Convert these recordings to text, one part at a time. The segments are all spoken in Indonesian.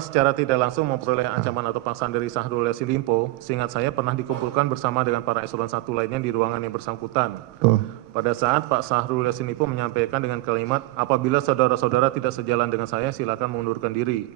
secara tidak langsung memperoleh ancaman atau paksaan dari Syahrul Yassin Limpo, seingat saya pernah dikumpulkan bersama dengan para eselon 1 lainnya di ruangan yang bersangkutan. Pada saat Pak Syahrul Yassin Limpo menyampaikan dengan kalimat, apabila saudara-saudara tidak sejalan dengan saya, silakan mengundurkan diri.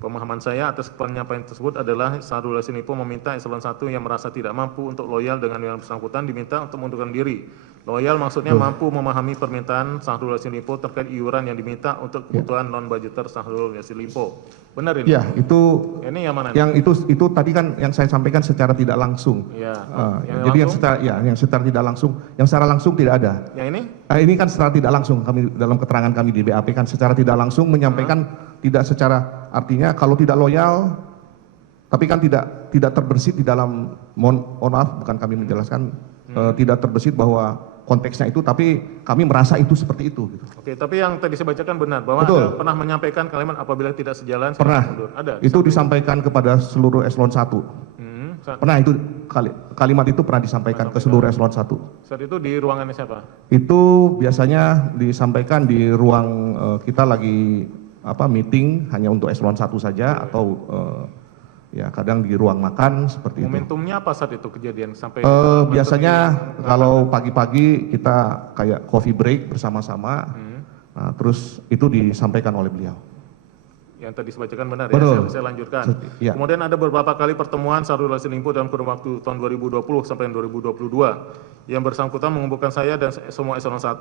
Pemahaman saya atas penyampaian tersebut adalah Syahrul Yassin Limpo meminta eselon 1 yang merasa tidak mampu untuk loyal dengan yang bersangkutan diminta untuk mengundurkan diri. Loyal maksudnya mampu memahami permintaan Syahrul Yassin Limpo terkait iuran yang diminta untuk kebutuhan non-budgeter Syahrul Yassin Limpo. Benar ini? Ya, itu ini yang mana? Yang itu tadi kan yang saya sampaikan secara tidak langsung. Ya. Jadi yang secara tidak langsung, yang secara langsung tidak ada. Yang ini? Ini kan secara tidak langsung kami dalam keterangan kami di BAP kan secara tidak langsung menyampaikan tidak secara artinya kalau tidak loyal tapi kan tidak terbersit di dalam mohon maaf bukan kami menjelaskan tidak terbersit bahwa konteksnya itu, tapi kami merasa itu seperti itu. Gitu. Oke, tapi yang tadi saya bacakan benar bahwa Anda pernah menyampaikan kalimat apabila tidak sejalan. Pernah. Mundur. Ada. Itu disampaikan kepada seluruh eselon 1. Pernah itu kalimat itu pernah disampaikan ke seluruh eselon 1. Saat itu di ruangannya siapa? Itu biasanya disampaikan di ruang kita lagi meeting hanya untuk eselon 1 saja atau ya kadang di ruang makan seperti itu. Momentumnya apa saat itu kejadian sampai? Biasanya kalau pagi-pagi kita kayak coffee break bersama-sama, nah, terus itu disampaikan oleh beliau. Yang tadi dibacakan benar Betul. ya, saya lanjutkan. Ya. Kemudian ada beberapa kali pertemuan Syahrul Yassin Limpo dalam kurun waktu tahun 2020 sampai 2022 yang bersangkutan mengumpulkan saya dan semua eselon 1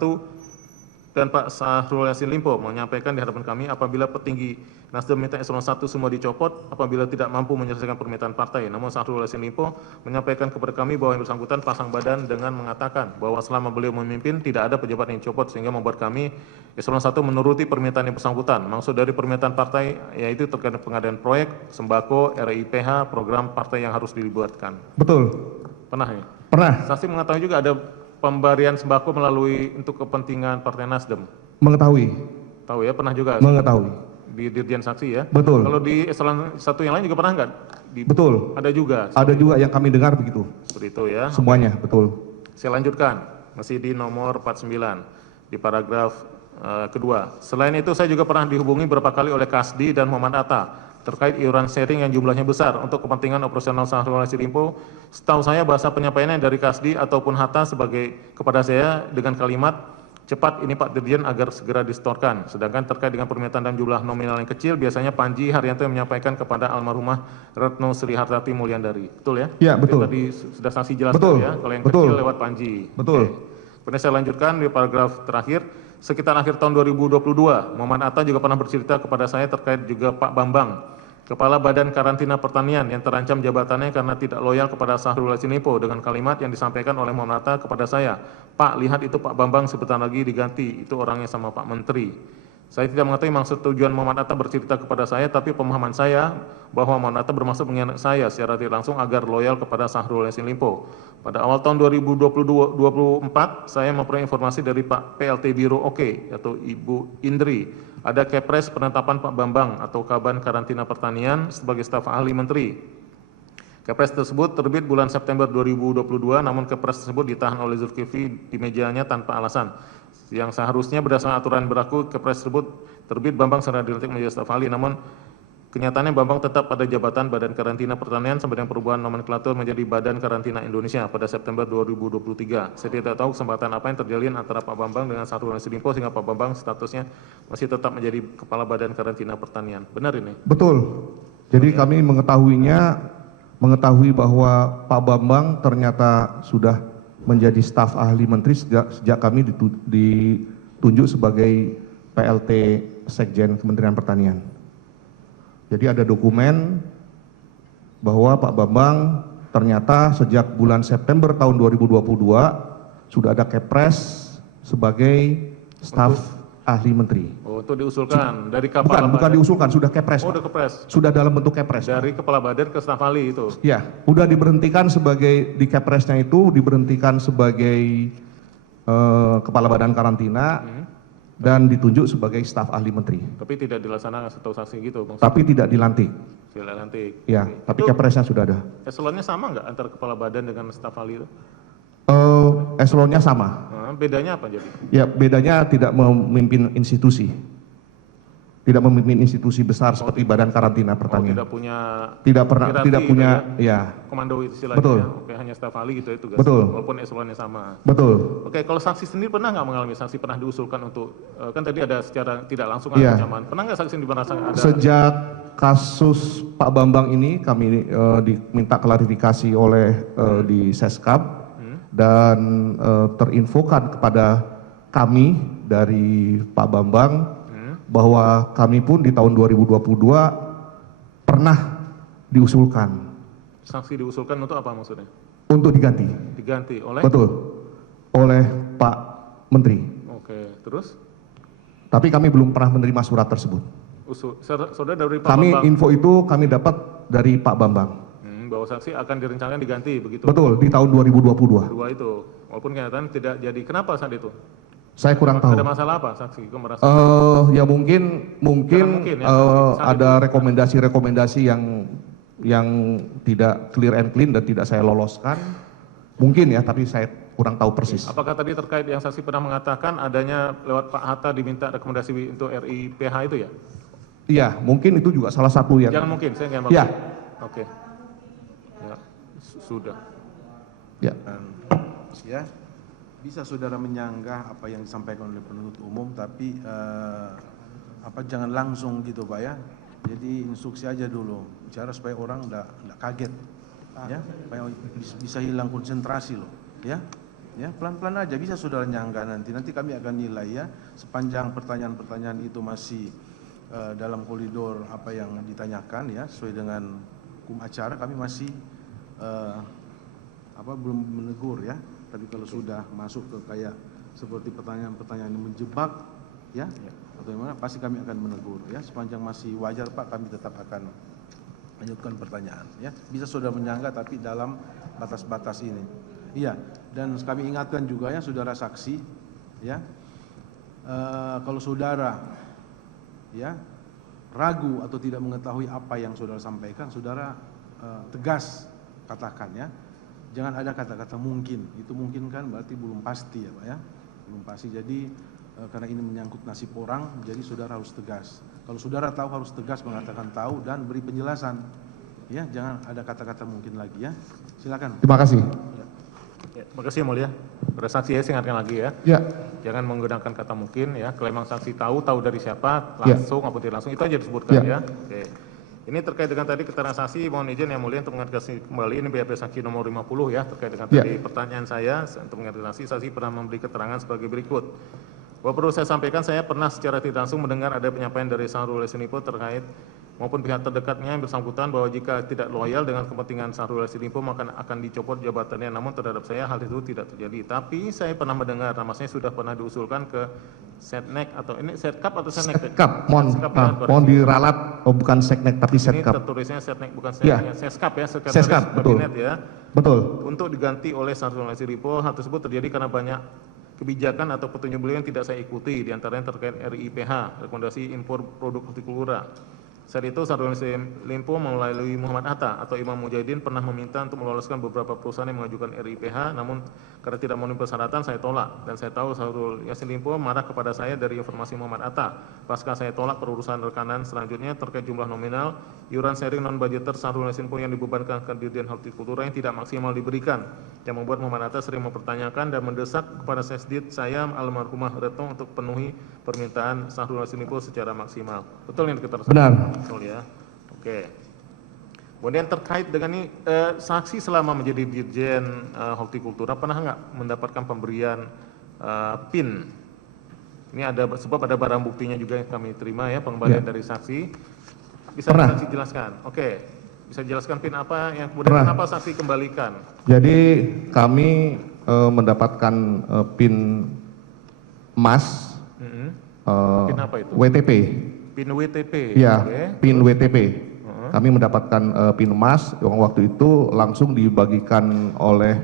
dan Pak Syahrul Yassin Limpo menyampaikan di hadapan kami apabila petinggi Nasdem minta eselon 1 semua dicopot apabila tidak mampu menyelesaikan permintaan partai. Namun Syahrul Yassin Limpo menyampaikan kepada kami bahwa yang bersangkutan pasang badan dengan mengatakan bahwa selama beliau memimpin tidak ada pejabat yang dicopot sehingga membuat kami eselon 1 menuruti permintaan yang bersangkutan. Maksud dari permintaan partai yaitu terkait pengadaan proyek, sembako, RIPH, program partai yang harus dibuatkan. Betul. Pernah ya? Pernah. Saksi mengetahui juga ada pemberian sembako melalui untuk kepentingan Partai Nasdem. Mengetahui. Tahu ya, pernah juga. Mengetahui. Di Dirjen Saksi ya. Betul. Kalau di eselon 1 yang lain juga pernah enggak? Betul. Ada juga. Ada juga yang kami dengar begitu. Seperti itu ya. Semuanya, betul. Saya lanjutkan. Masih di nomor 49 di paragraf kedua. Selain itu saya juga pernah dihubungi beberapa kali oleh Kasdi dan Muhammad Atta terkait iuran sharing yang jumlahnya besar untuk kepentingan operasional Syahrul Yassin Limpo. Setahu saya bahasa penyampaiannya dari Kasdi ataupun Hatta kepada saya dengan kalimat cepat ini Pak Dirjen agar segera disetorkan. Sedangkan terkait dengan permintaan dan jumlah nominal yang kecil biasanya Panji Haryanto yang menyampaikan kepada almarhumah Retno Sri Hartati Mulyandari. Betul ya? Iya, betul. Tadi sudah saksi jelaskan betul. Ya. Kalau yang betul. kecil lewat Panji. Betul. Oke. Kemudian saya lanjutkan di paragraf terakhir. Sekitar akhir tahun 2022, Muhammad Atta juga pernah bercerita kepada saya terkait juga Pak Bambang, Kepala Badan Karantina Pertanian yang terancam jabatannya karena tidak loyal kepada Syahrul Yassin Limpo dengan kalimat yang disampaikan oleh Muhammad Atta kepada saya, Pak, lihat itu Pak Bambang sebentar lagi diganti, itu orangnya sama Pak Menteri. Saya tidak mengetahui maksud tujuan Muhammad Atta bercerita kepada saya, tapi pemahaman saya bahwa Muhammad Atta bermaksud mengingat saya secara tidak langsung agar loyal kepada Syahrul Yassin Limpo. Pada awal tahun 2024, saya memperoleh informasi dari Pak PLT Biro Oke, atau Ibu Indri. Ada Kepres penetapan Pak Bambang atau Kaban Karantina Pertanian sebagai staf ahli menteri. Kepres tersebut terbit bulan September 2022, namun Kepres tersebut ditahan oleh Zulkifli di mejanya tanpa alasan. Yang seharusnya berdasarkan aturan berlaku, Kepres tersebut terbit Bambang secara dilantik menjadi staf ahli, namun kenyataannya Bambang tetap pada jabatan Badan Karantina Pertanian sampai dengan perubahan nomenklatur menjadi Badan Karantina Indonesia pada September 2023. Saya tidak tahu kesempatan apa yang terjalin antara Pak Bambang dengan Syahrul Yassin Limpo sehingga Pak Bambang statusnya masih tetap menjadi Kepala Badan Karantina Pertanian. Benar ini? Betul. Jadi kami mengetahui bahwa Pak Bambang ternyata sudah menjadi staf ahli menteri sejak kami ditunjuk sebagai PLT Sekjen Kementerian Pertanian. Jadi ada dokumen bahwa Pak Bambang ternyata sejak bulan September tahun 2022 sudah ada Kepres sebagai staf ahli menteri. Oh, itu diusulkan dari Kepala Bukan diusulkan, sudah Kepres. Oh, udah Kepres. Sudah dalam bentuk Kepres. Dari Kepala Badan ke staf ahli itu. Ya, udah diberhentikan sebagai di Kepresnya itu diberhentikan sebagai Kepala Badan Karantina dan ditunjuk sebagai staf ahli menteri. Tapi tidak dilaksanakan setahu saksi gitu, Bang. Tapi tidak dilantik. Tidak dilantik. Ya, tapi Kepresnya sudah ada. Eselonnya sama nggak antara Kepala Badan dengan staf ahli itu? Eselonnya sama. Bedanya apa jadi? Ya, bedanya tidak memimpin institusi. tidak memimpin institusi besar seperti Badan Karantina Pertanian. tidak punya Tidak pernah, hierarki tidak gitu punya, ya, komando istilahnya. Betul. Ya? Oke, hanya staf ahli gitu ya tugas. Betul. Walaupun eselonnya sama. betul. Oke, kalau saksi sendiri pernah nggak mengalami saksi pernah diusulkan untuk kan tadi ada secara tidak langsung Iya. ancaman. Pernah nggak saksi sendiri merasa ada Sejak kasus Pak Bambang ini kami diminta klarifikasi oleh di Seskap dan terinfokan kepada kami dari Pak Bambang bahwa kami pun di tahun 2022 pernah diusulkan saksi diusulkan untuk apa maksudnya? untuk diganti. Diganti oleh? Betul. Oleh Pak Menteri. Oke, terus? Tapi kami belum pernah menerima surat tersebut. Saudara dari Pak Kami Bambang? info itu kami dapat dari Pak Bambang. Bahwa saksi akan direncanakan diganti begitu? Betul, di tahun 2022. Dua itu, walaupun kenyataan tidak jadi. Kenapa saat itu? Saya kurang tahu. Ada masalah apa saksi? Kok merasa? Ya mungkin ya, saat ada rekomendasi-rekomendasi yang tidak clear and clean dan tidak saya loloskan. Mungkin ya, tapi saya kurang tahu persis. Apakah tadi terkait yang saksi pernah mengatakan adanya lewat Pak Hatta diminta rekomendasi untuk RIPH itu ya? Iya, mungkin itu juga salah satu yang. Jangan mungkin, saya nggak Ya. Oke. Ya, sudah. Ya. Ya, bisa saudara menyanggah apa yang disampaikan oleh penuntut umum, tapi jangan langsung gitu Pak ya. Jadi instruksi aja dulu, bicara supaya orang enggak kaget, ya, supaya bisa hilang konsentrasi loh, ya. Ya, pelan-pelan aja, bisa saudara nyanggah nanti kami akan nilai ya, sepanjang pertanyaan-pertanyaan itu masih dalam koridor apa yang ditanyakan ya, sesuai dengan hukum acara, kami masih belum menegur ya. Tapi kalau sudah masuk ke kayak seperti pertanyaan-pertanyaan yang menjebak ya, atau gimana, pasti kami akan menegur ya. Sepanjang masih wajar Pak, kami tetap akan lanjutkan pertanyaan ya. Bisa saudara menyanggah tapi dalam batas-batas ini. Iya, dan kami ingatkan juga ya saudara saksi ya, kalau saudara ya ragu atau tidak mengetahui apa yang saudara sampaikan, saudara tegas katakan ya. Jangan ada kata-kata mungkin, itu mungkin kan berarti belum pasti ya Pak ya, belum pasti. Jadi karena ini menyangkut nasib orang, jadi saudara harus tegas. Kalau saudara tahu harus tegas mengatakan tahu dan beri penjelasan. Ya, jangan ada kata-kata mungkin lagi ya. Silakan. Terima kasih. Ya, terima kasih yang mulia. Pada saksi ya, saya ingatkan lagi ya. Ya. Jangan menggunakan kata mungkin ya. Kalau memang saksi tahu dari siapa, Ya. langsung maupun tidak langsung, itu aja disebutkan Ya. ya. Oke. Ini terkait dengan tadi keterangan saksi, mohon izin yang mulia untuk mengingatkan kembali, ini BAP saksi nomor 50 ya, terkait dengan Ya. tadi pertanyaan saya, untuk mengingatkan saksi pernah memberi keterangan sebagai berikut. Bahwa perlu saya sampaikan, saya pernah secara tidak langsung mendengar ada penyampaian dari Syahrul Yassin Limpo terkait maupun pihak terdekatnya yang bersangkutan bahwa jika tidak loyal dengan kepentingan Syahrul Yassin Limpo maka akan dicopot jabatannya. Namun terhadap saya hal itu tidak terjadi. Tapi saya pernah mendengar, nama saya sudah pernah diusulkan ke Setnek atau ini Setkap atau Setnek? Setkap, Setkap, ya, mohon diralat, bukan Seknek tapi ini Setkap. tertulisnya Setnek bukan Ya. Setnek, Seskap ya, Sekretaris Seskap, betul. Kabinet ya. Betul. Untuk diganti oleh Syahrul Yassin Limpo. Hal tersebut terjadi karena banyak kebijakan atau petunjuk beliau yang tidak saya ikuti, diantaranya terkait RIPH, rekomendasi impor produk hortikultura. Saat itu Syahrul Yassin Limpo melalui Muhammad Hatta atau Imam Mujahidin pernah meminta untuk meloloskan beberapa perusahaan yang mengajukan RIPH, namun karena tidak memenuhi persyaratan saya tolak. Dan saya tahu Syahrul Yassin Limpo marah kepada saya dari informasi Muhammad Hatta. Pasca saya tolak perurusan rekanan selanjutnya terkait jumlah nominal iuran sharing non budgeter Syahrul Yassin Limpo yang dibebankan ke Dirjen Hortikultura yang tidak maksimal diberikan, yang membuat Muhammad Hatta sering mempertanyakan dan mendesak kepada Sesdit saya almarhumah Retno untuk penuhi permintaan Syahrul Yassin Limpo secara maksimal. Betul ini kita Benar. Betul ya. Oke. Kemudian terkait dengan ini, saksi selama menjadi Dirjen Hortikultura pernah nggak mendapatkan pemberian PIN? Ini ada sebab ada barang buktinya juga yang kami terima ya, pengembalian Ya. dari saksi. Bisa Pernah. saksi jelaskan? Oke. Bisa jelaskan PIN apa yang kemudian Pernah. kenapa saksi kembalikan? Jadi kami mendapatkan PIN emas, PIN apa itu? WTP. PIN WTP. Iya, Oke. PIN WTP. Kami mendapatkan PIN emas yang waktu itu langsung dibagikan oleh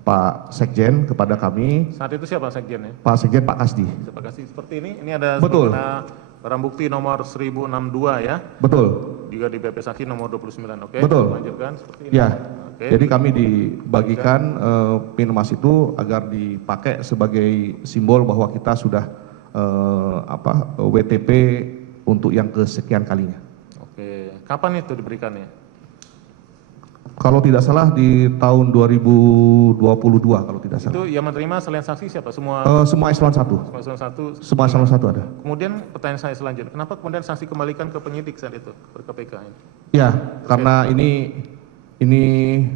Pak Sekjen kepada kami. Saat itu siapa sekjen ya? Pak Sekjen Pak Kasdi. Terima kasih. Seperti ini ada Betul. sebagaimana barang bukti nomor 1062 ya. Betul. Juga di BP Saksi nomor 29. Oke. Betul. Lanjutkan seperti ini. Ya. Oke. Jadi kami dibagikan PIN emas itu agar dipakai sebagai simbol bahwa kita sudah WTP untuk yang kesekian kalinya. Oke, kapan itu diberikannya? Kalau tidak salah di tahun 2022 kalau tidak salah. Itu yang menerima selain saksi siapa? Semua Semua eselon 1. eselon 1. Semua eselon 1 ada. Kemudian pertanyaan saya selanjutnya, kenapa kemudian saksi kembalikan ke penyidik saat itu, ke KPK ini? Ya, karena ini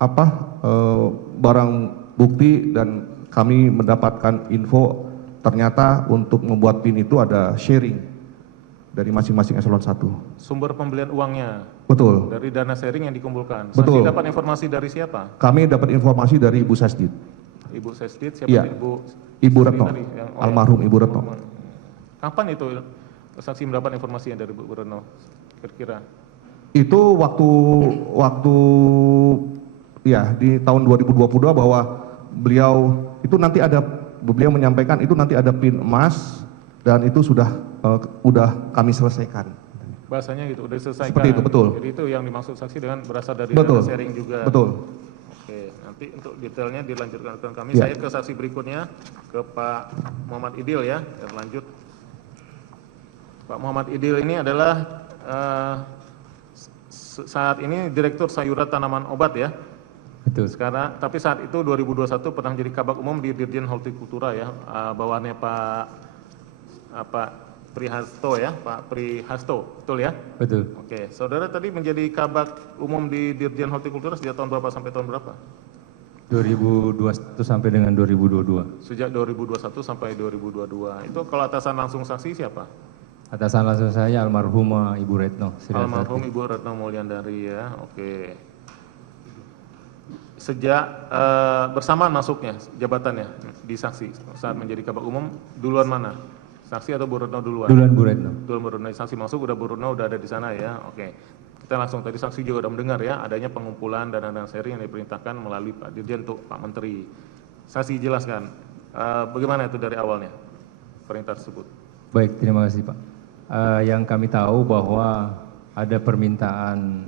apa barang bukti dan kami mendapatkan info ternyata untuk membuat PIN itu ada sharing dari masing-masing eselon 1. Sumber pembelian uangnya Betul. dari dana sharing yang dikumpulkan. Betul. Saksi dapat informasi dari siapa? Kami dapat informasi dari Ibu Sesdit. Ibu Sesdit, siapa Iya. Ibu Retno. tadi yang- Almarhum Ibu Retno. Kapan itu saksi mendapat informasi dari Bu Retno? Kira-kira? Itu waktu ya di tahun 2022 bahwa beliau menyampaikan itu nanti ada PIN emas dan itu sudah kami selesaikan. Bahasanya gitu, udah selesaikan. Seperti itu, betul. Jadi itu yang dimaksud saksi dengan berasal dari Betul. dana sharing juga. Betul. Oke, nanti untuk detailnya dilanjutkan ke kami. Ya. Saya ke saksi berikutnya, ke Pak Muhammad Idil ya, dan lanjut. Pak Muhammad Idil ini adalah saat ini Direktur Sayuran Tanaman Obat ya. Betul. Sekarang, tapi saat itu 2021 pernah menjadi Kabak Umum di Dirjen Hortikultura ya, bawahannya Pak Prihasto ya, Pak Prihasto, betul ya? Betul. Oke, saudara tadi menjadi Kabak Umum di Dirjen Hortikultura sejak tahun berapa sampai tahun berapa? 2021 sampai dengan 2022. Sejak 2021 sampai 2022. Itu kalau atasan langsung saksi siapa? Atasan langsung saya almarhumah Ibu Retno. Almarhum Ibu Retno Mulyandari ya, oke. Sejak bersamaan masuknya jabatannya di saksi saat menjadi Kabak Umum, duluan mana? Saksi atau Bu Retno duluan? Duluan Bu Retno. Duluan Bu Retno, saksi masuk udah Bu Retno udah ada di sana ya, oke. Kita langsung tadi saksi juga udah mendengar ya, adanya pengumpulan dana sharing yang diperintahkan melalui Pak Dirjen untuk Pak Menteri. Saksi jelaskan, bagaimana itu dari awalnya, perintah tersebut? Baik, terima kasih Pak. Yang kami tahu bahwa ada permintaan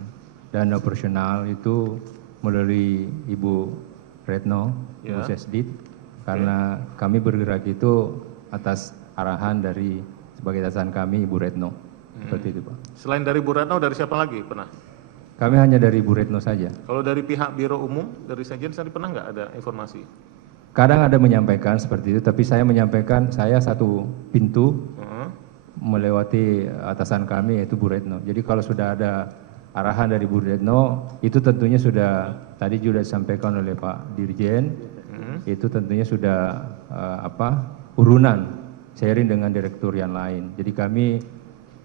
dana operasional itu melalui Ibu Retno, Ibu Ya. Sesdit, karena kami bergerak itu atas arahan dari sebagai atasan kami Ibu Retno. Seperti itu Pak. Selain dari Bu Retno, dari siapa lagi pernah? Kami hanya dari Ibu Retno saja. Kalau dari pihak Biro Umum, dari Sekjen tadi pernah nggak ada informasi? Kadang ada menyampaikan seperti itu, tapi saya menyampaikan saya satu pintu melewati atasan kami yaitu Bu Retno. Jadi kalau sudah ada arahan dari Bu Retno, itu tentunya sudah tadi juga disampaikan oleh Pak Dirjen, itu tentunya sudah urunan sharing dengan direktur yang lain. Jadi kami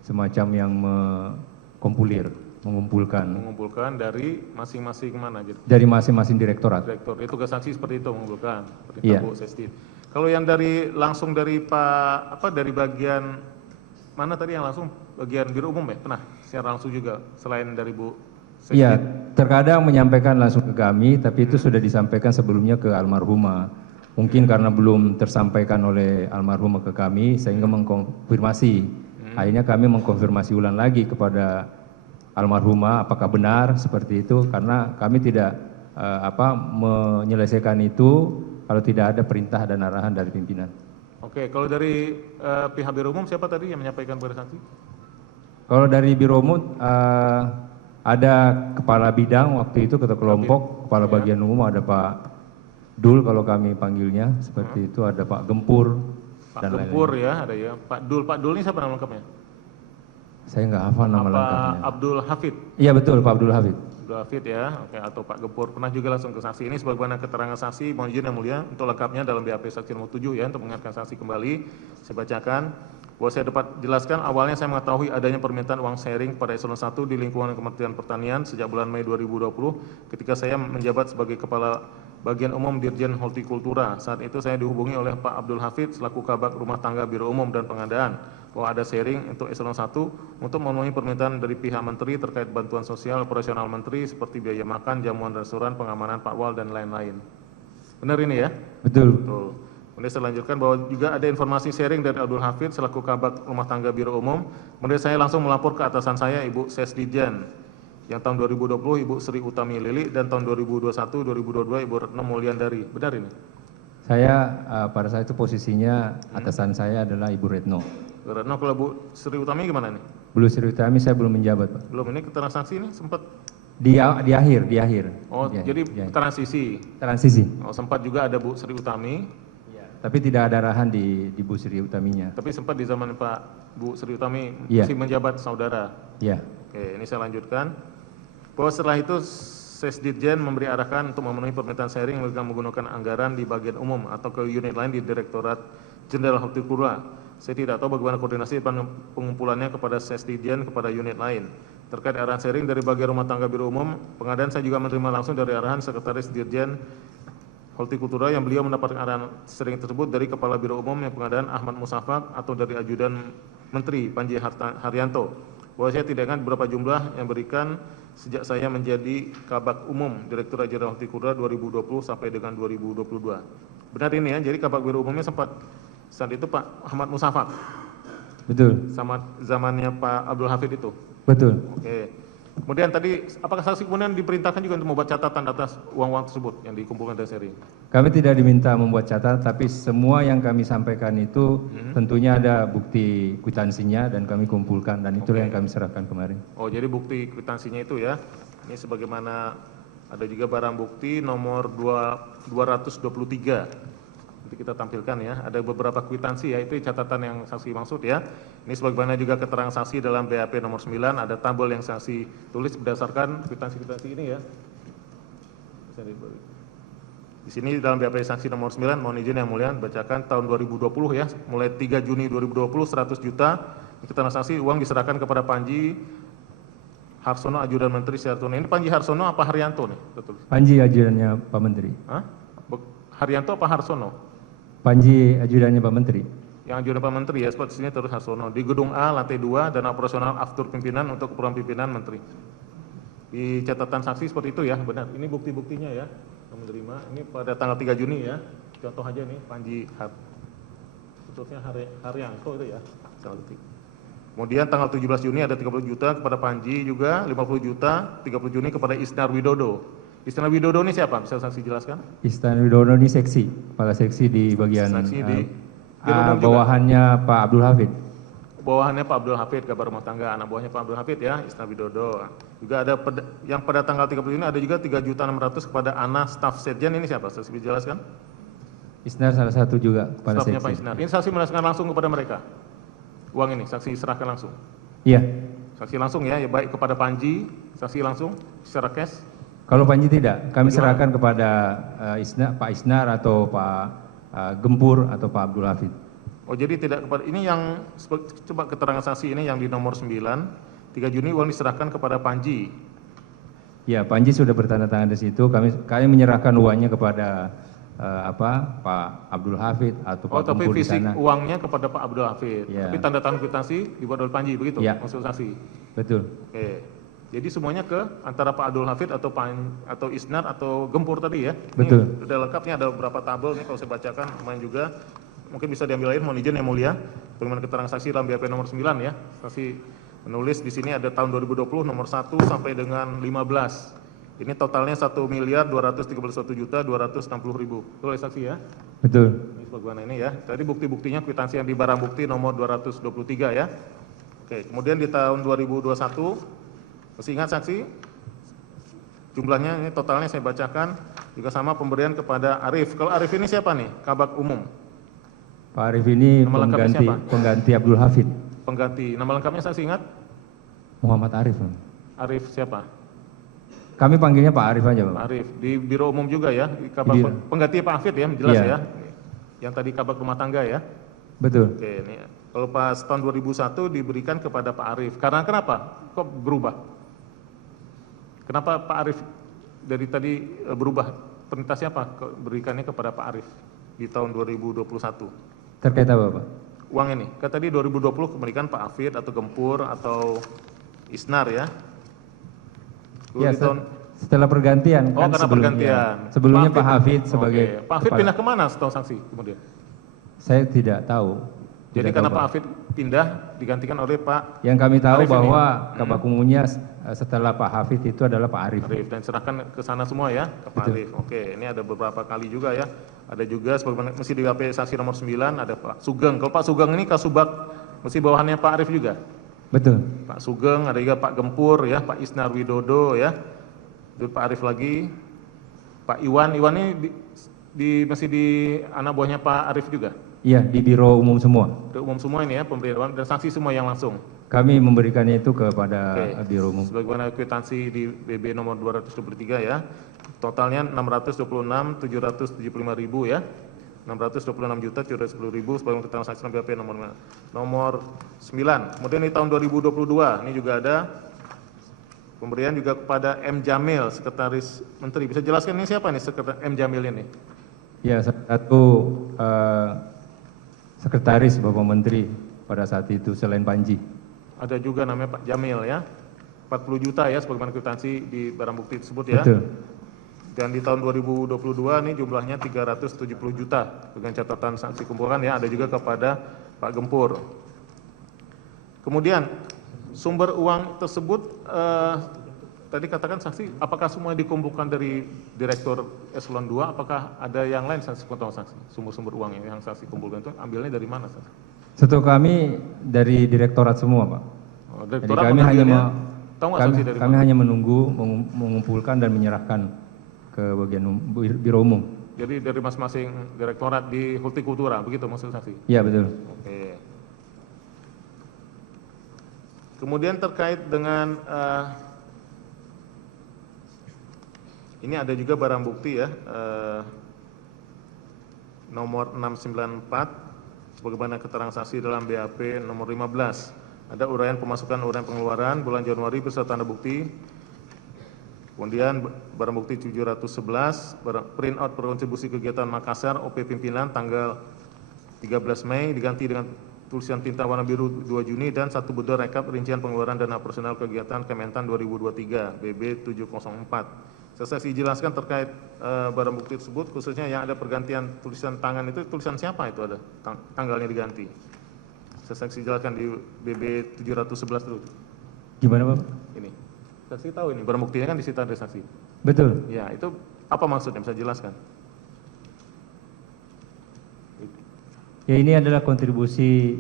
semacam yang mengumpulkan dari masing-masing mana gitu? dari masing-masing direktorat. Direktur, itu ke saksi seperti itu mengumpulkan, seperti Iya. Bu Sesdit. Kalau yang langsung dari dari bagian mana tadi yang langsung bagian Biro Umum ya, pernah secara langsung juga selain dari Bu Sesdit? Iya, terkadang menyampaikan langsung ke kami, tapi itu sudah disampaikan sebelumnya ke almarhumah. Mungkin karena belum tersampaikan oleh almarhumah ke kami, sehingga mengkonfirmasi. Akhirnya kami mengkonfirmasi ulang lagi kepada almarhumah apakah benar seperti itu, karena kami tidak menyelesaikan itu kalau tidak ada perintah dan arahan dari pimpinan. Oke, kalau dari pihak Biro Umum siapa tadi yang menyampaikan kepada saksi? Kalau dari Biro Umum ada kepala bidang waktu itu ketua kelompok, kepala bagian umum ada Pak Dul kalau kami panggilnya seperti itu, ada Pak Gempur Pak dan Gempur lain-lain. ya, ada ya. Pak Dul ini siapa nama lengkapnya? Saya nggak hafal nama Pak lengkapnya. Abdul Hafid. Iya betul Pak Abdul Hafid. Abdul Hafid ya, oke, atau Pak Gempur pernah juga langsung ke saksi. Ini sebagaimana keterangan saksi, mohon izin yang mulia untuk lengkapnya dalam BAP saksi nomor 7 ya, untuk mengingatkan saksi kembali. Saya bacakan bahwa saya dapat jelaskan awalnya saya mengetahui adanya permintaan uang sharing pada eselon 1 di lingkungan Kementerian Pertanian sejak bulan Mei 2020 ketika saya menjabat sebagai Kepala Bagian Umum Dirjen Hortikultura. Saat itu saya dihubungi oleh Pak Abdul Hafid selaku Kabak Rumah Tangga Biro Umum dan Pengadaan bahwa ada sharing untuk eselon 1 untuk memenuhi permintaan dari pihak Menteri terkait bantuan sosial operasional Menteri seperti biaya makan, jamuan restoran, pengamanan pakwal dan lain-lain. Benar ini ya? Betul. Betul. Kemudian saya lanjutkan bahwa juga ada informasi sharing dari Abdul Hafid selaku Kabak Rumah Tangga Biro Umum. Kemudian saya langsung melapor ke atasan saya Ibu Sesdijan. Yang tahun 2020 Ibu Sri Utami Lili dan tahun 2021-2022 Ibu Retno Mulyandari. Benar ini? Saya pada saat itu posisinya atasan saya adalah Ibu Retno. Ke Retno. Kalau Bu Sri Utami gimana nih? Bu Sri Utami saya belum menjabat, Pak. Belum, ini keterangan saksi ini sempat. Di akhir. Oh, Di jadi akhir. transisi. Transisi. Oh, sempat juga ada Bu Sri Utami, Tapi tidak ada arahan di Bu Sri Utaminya. tapi sempat di zaman Pak Bu Sri Utami Iya. masih menjabat saudara. Ya, Oke, ini saya lanjutkan. Bahwa setelah itu Sesditjen memberi arahan untuk memenuhi permintaan sharing dengan menggunakan anggaran di bagian umum atau ke unit lain di Direktorat Jenderal Hortikultura. Saya tidak tahu bagaimana koordinasi pengumpulannya kepada Sesditjen kepada unit lain. Terkait arahan sharing dari bagian rumah tangga biro umum, pengadaan saya juga menerima langsung dari arahan Sekretaris Dirjen Hortikultura yang beliau mendapatkan arahan sharing tersebut dari Kepala Biro Umum yang pengadaan Ahmad Musafak atau dari Ajudan Menteri Panji Haryanto. Bahwa saya tidak ingat berapa jumlah yang berikan sejak saya menjadi Kabak Umum Direktur Jenderal Hortikultura 2020 sampai dengan 2022. Benar ini ya, jadi Kabak Biro Umumnya sempat saat itu Pak Ahmad Musafak, betul. sama zamannya Pak Abdul Hafid itu. Betul. Oke. Kemudian tadi, apakah saksi kemudian diperintahkan juga untuk membuat catatan atas uang-uang tersebut yang dikumpulkan dari sharing? Kami tidak diminta membuat catatan, tapi semua yang kami sampaikan itu tentunya ada bukti kwitansinya dan kami kumpulkan, dan itulah yang kami serahkan kemarin. Oh, jadi bukti kwitansinya itu ya. Ini sebagaimana ada juga barang bukti nomor 223. Nanti kita tampilkan ya. Ada beberapa kwitansi ya, itu catatan yang saksi maksud ya. Ini sebagaimana juga keterangan saksi dalam BAP nomor 9, ada tabel yang saksi tulis berdasarkan kwitansi-kwitansi ini ya. Di sini dalam BAP saksi nomor 9, mohon izin yang mulia bacakan tahun 2020 ya, mulai 3 Juni 2020 100 juta, keterangan saksi uang diserahkan kepada Panji Harsono, Ajudan Menteri Hartono. Ini Panji Harsono apa Haryanto nih? Betul. Panji ajudannya Pak Menteri. Hah? Haryanto apa Harsono? Panji ajudannya Pak Menteri. Yang ajudan Pak Menteri ya, seperti sini terus Harsono. Di gedung A, lantai 2, dan operasional aftur pimpinan untuk keperluan pimpinan Menteri. Di catatan saksi seperti itu ya, benar. Ini bukti-buktinya ya, yang menerima. Ini pada tanggal 3 Juni ya, contoh aja nih, Panji khususnya Haryanto itu ya, salah bukti. Kemudian tanggal 17 Juni ada 30 juta kepada Panji juga, 50 juta, 30 Juni kepada Isnar Widodo. Isnar Widodo ini siapa? Bisa saksi jelaskan? Istana Widodo ini seksi, kepala seksi di bagian Saksi di Biro Umum juga. bawahannya Pak Abdul Hafid. Bawahannya Pak Abdul Hafid, kabar rumah tangga, anak buahnya Pak Abdul Hafid ya, Isnar Widodo. Juga ada yang pada tanggal 30 Juni ada juga 3.600.000 kepada Ana staf Setjen, ini siapa? Saksi bisa jelaskan? Isnar salah satu juga kepala Stafnya Pak seksi. Isnar. Ini saksi menjelaskan langsung kepada mereka. Uang ini saksi serahkan langsung. Iya. Saksi langsung ya, baik kepada Panji, saksi langsung secara cash. Kalau Panji tidak, kami serahkan kepada Pak Isnar atau Pak Gempur atau Pak Abdul Hafid. Oh, jadi tidak kepada ini yang coba keterangan saksi ini yang di nomor 9, 3 Juni uang diserahkan kepada Panji. Ya, Panji sudah bertanda tangan di situ. Kami menyerahkan uangnya kepada Pak Abdul Hafid atau Oh, Pak tapi Gempur di fisik sana. uangnya kepada Pak Abdul Hafid. Ya. Tapi tanda tangan kwitansi dibuat oleh Panji, begitu? Ya. Maksud saksi. Betul. Oke. Jadi semuanya ke antara Pak Abdul Hafid atau Isnar atau Gempur tadi ya. Betul. Ini udah lengkapnya, ada beberapa tabel nih kalau saya bacakan lumayan juga. Mungkin bisa diambil air, mohon izin yang mulia. Bagaimana keterangan saksi dalam BAP nomor 9 ya. Saksi menulis di sini ada tahun 2020 nomor 1 sampai dengan 15. Ini totalnya 1.231.260.000. Betul ya saksi ya? Betul. Ini sebagaimana ini ya. Tadi bukti-buktinya kwitansi yang di barang bukti nomor 223 ya. Oke, kemudian di tahun 2021 masih ingat saksi? Jumlahnya ini totalnya saya bacakan juga sama pemberian kepada Arif. Kalau Arif ini siapa nih? Kabak Umum. Pak Arif ini Nama lengkapnya siapa? pengganti Abdul Hafid. Pengganti. Nama lengkapnya saksi ingat? Muhammad Arif. Arif siapa? Kami panggilnya Pak Arif aja, Pak Pak. Arif. Di Biro Umum juga ya. Iya. Pengganti Pak Hafid ya, jelas Iya. ya. Yang tadi kabak rumah tangga ya. Betul. Oke, ini kalau pas tahun 2001 diberikan kepada Pak Arif. Karena kenapa? Kok berubah? Kenapa Pak Arif dari tadi berubah? Perintahnya apa? Berikannya kepada Pak Arif di tahun 2021. Terkait apa, Pak? Uang ini. Kan tadi 2020 kembalikan Pak Hafid atau Gempur atau Isnar ya. Lalu Ya, di tahun setelah pergantian Oh, kan karena sebelumnya. pergantian. Sebelumnya Pak Hafid sebagai Oke. Pak Hafid kepala- pindah kemana setahu saksi kemudian? Saya tidak tahu. Jadi Tidak karena tahu, Pak Hafid pindah digantikan oleh Pak Yang kami tahu Arif ini. bahwa Kabak Umumnya setelah Pak Hafid itu adalah Pak Arif. Arif dan serahkan ke sana semua ya ke Pak Arif. Oke, ini ada beberapa kali juga ya. Ada juga sebagaimana mesti di WP saksi nomor 9 ada Pak Sugeng. Kalau Pak Sugeng ini Kasubag Mesti bawahannya Pak Arief juga? Betul. Pak Sugeng, ada juga Pak Gempur ya, Pak Isnar Widodo ya. Itu Pak Arief lagi. Pak Iwan ini masih di anak buahnya Pak Arief juga? Iya, di biro umum semua. Di umum semua ini ya, pemberian dan saksi semua yang langsung. Kami memberikannya itu kepada biro umum. Sebagaimana kwitansi di BB nomor 223 ya. Totalnya 626.775.000 ya. 626.710.000 sebagaimana keterangan saksi dalam BAP nomor 9. Kemudian di tahun 2022 ini juga ada pemberian juga kepada M. Jamil, Sekretaris Menteri. Bisa jelaskan ini siapa nih Sekretaris M. Jamil ini? Ya, satu sekretaris Bapak Menteri pada saat itu selain Panji. Ada juga namanya Pak Jamil ya. 40 juta ya sebagaimana kwitansi di barang bukti tersebut ya. Betul. Dan di tahun 2022 ini jumlahnya 370 juta dengan catatan saksi kumpulkan ya, ada juga kepada Pak Gempur. Kemudian sumber uang tersebut tadi katakan saksi, apakah semua dikumpulkan dari Direktur Eselon 2, apakah ada yang lain saksi pengetahuan saksi? Sumber-sumber uang yang saksi kumpulkan itu ambilnya dari mana saksi? Setahu kami dari direktorat semua, Pak. Oh, Jadi direktorat kami kami hanya menunggu mengumpulkan dan menyerahkan ke bagian biro umum. Jadi dari masing-masing direktorat di Hortikultura, begitu maksud saksi? Iya, betul. Oke. Kemudian terkait dengan ini ada juga barang bukti ya, nomor 694, sebagaimana keterangan saksi dalam BAP nomor 15. Ada uraian pemasukan, uraian pengeluaran bulan Januari beserta tanda bukti. Kemudian barang bukti 711, print out berkontribusi kegiatan Makassar, OP pimpinan tanggal 13 Mei diganti dengan tulisan tinta warna biru 2 Juni dan satu butir rekap rincian pengeluaran dana personal kegiatan Kementan 2023 BB 704. Saya jelaskan terkait barang bukti tersebut, khususnya yang ada pergantian tulisan tangan itu, tulisan siapa itu ada tanggalnya diganti. Saya jelaskan di BB 711 dulu. Gimana, Pak? Ini. Saksi tahu ini barang buktinya kan disita dari saksi. Betul. Ya, itu apa maksudnya, bisa jelaskan? Ya, ini adalah kontribusi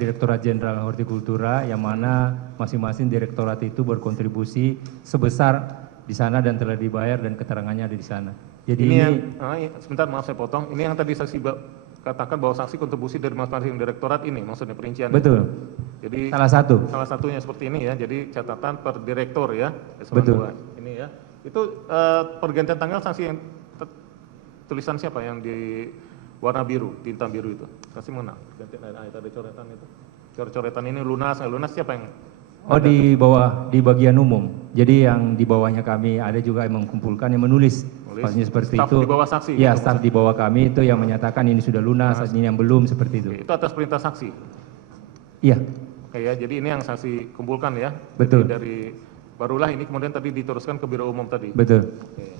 Direktorat Jenderal Hortikultura yang mana masing-masing direktorat itu berkontribusi sebesar di sana dan telah dibayar dan keterangannya ada di sana. Jadi ini yang sebentar, maaf saya potong. Ini yang tadi saksi katakan bahwa saksi kontribusi dari masing-masing direktorat ini maksudnya perincian. betul. Jadi Salah satunya seperti ini ya. Jadi catatan per direktur ya. Betul. Ini ya. Itu pergantian tanggal saksi yang tulisan siapa yang di warna biru, tinta biru itu? Saksi mengenal. Ada coretan itu. Coret-coretan ini lunas siapa yang? Oh, di bagian umum. Jadi yang di bawahnya kami ada juga yang mengumpulkan, yang menulis. Pastinya seperti Staf itu. di bawah saksi. Ya, gitu, staf di bawah kami itu yang menyatakan ini sudah lunas, ini yang belum, seperti itu. Itu atas perintah saksi. Iya, Oke ya, jadi ini yang saksi kumpulkan ya. Betul. Jadi dari barulah ini kemudian tadi diteruskan ke biro umum tadi. betul. Oke.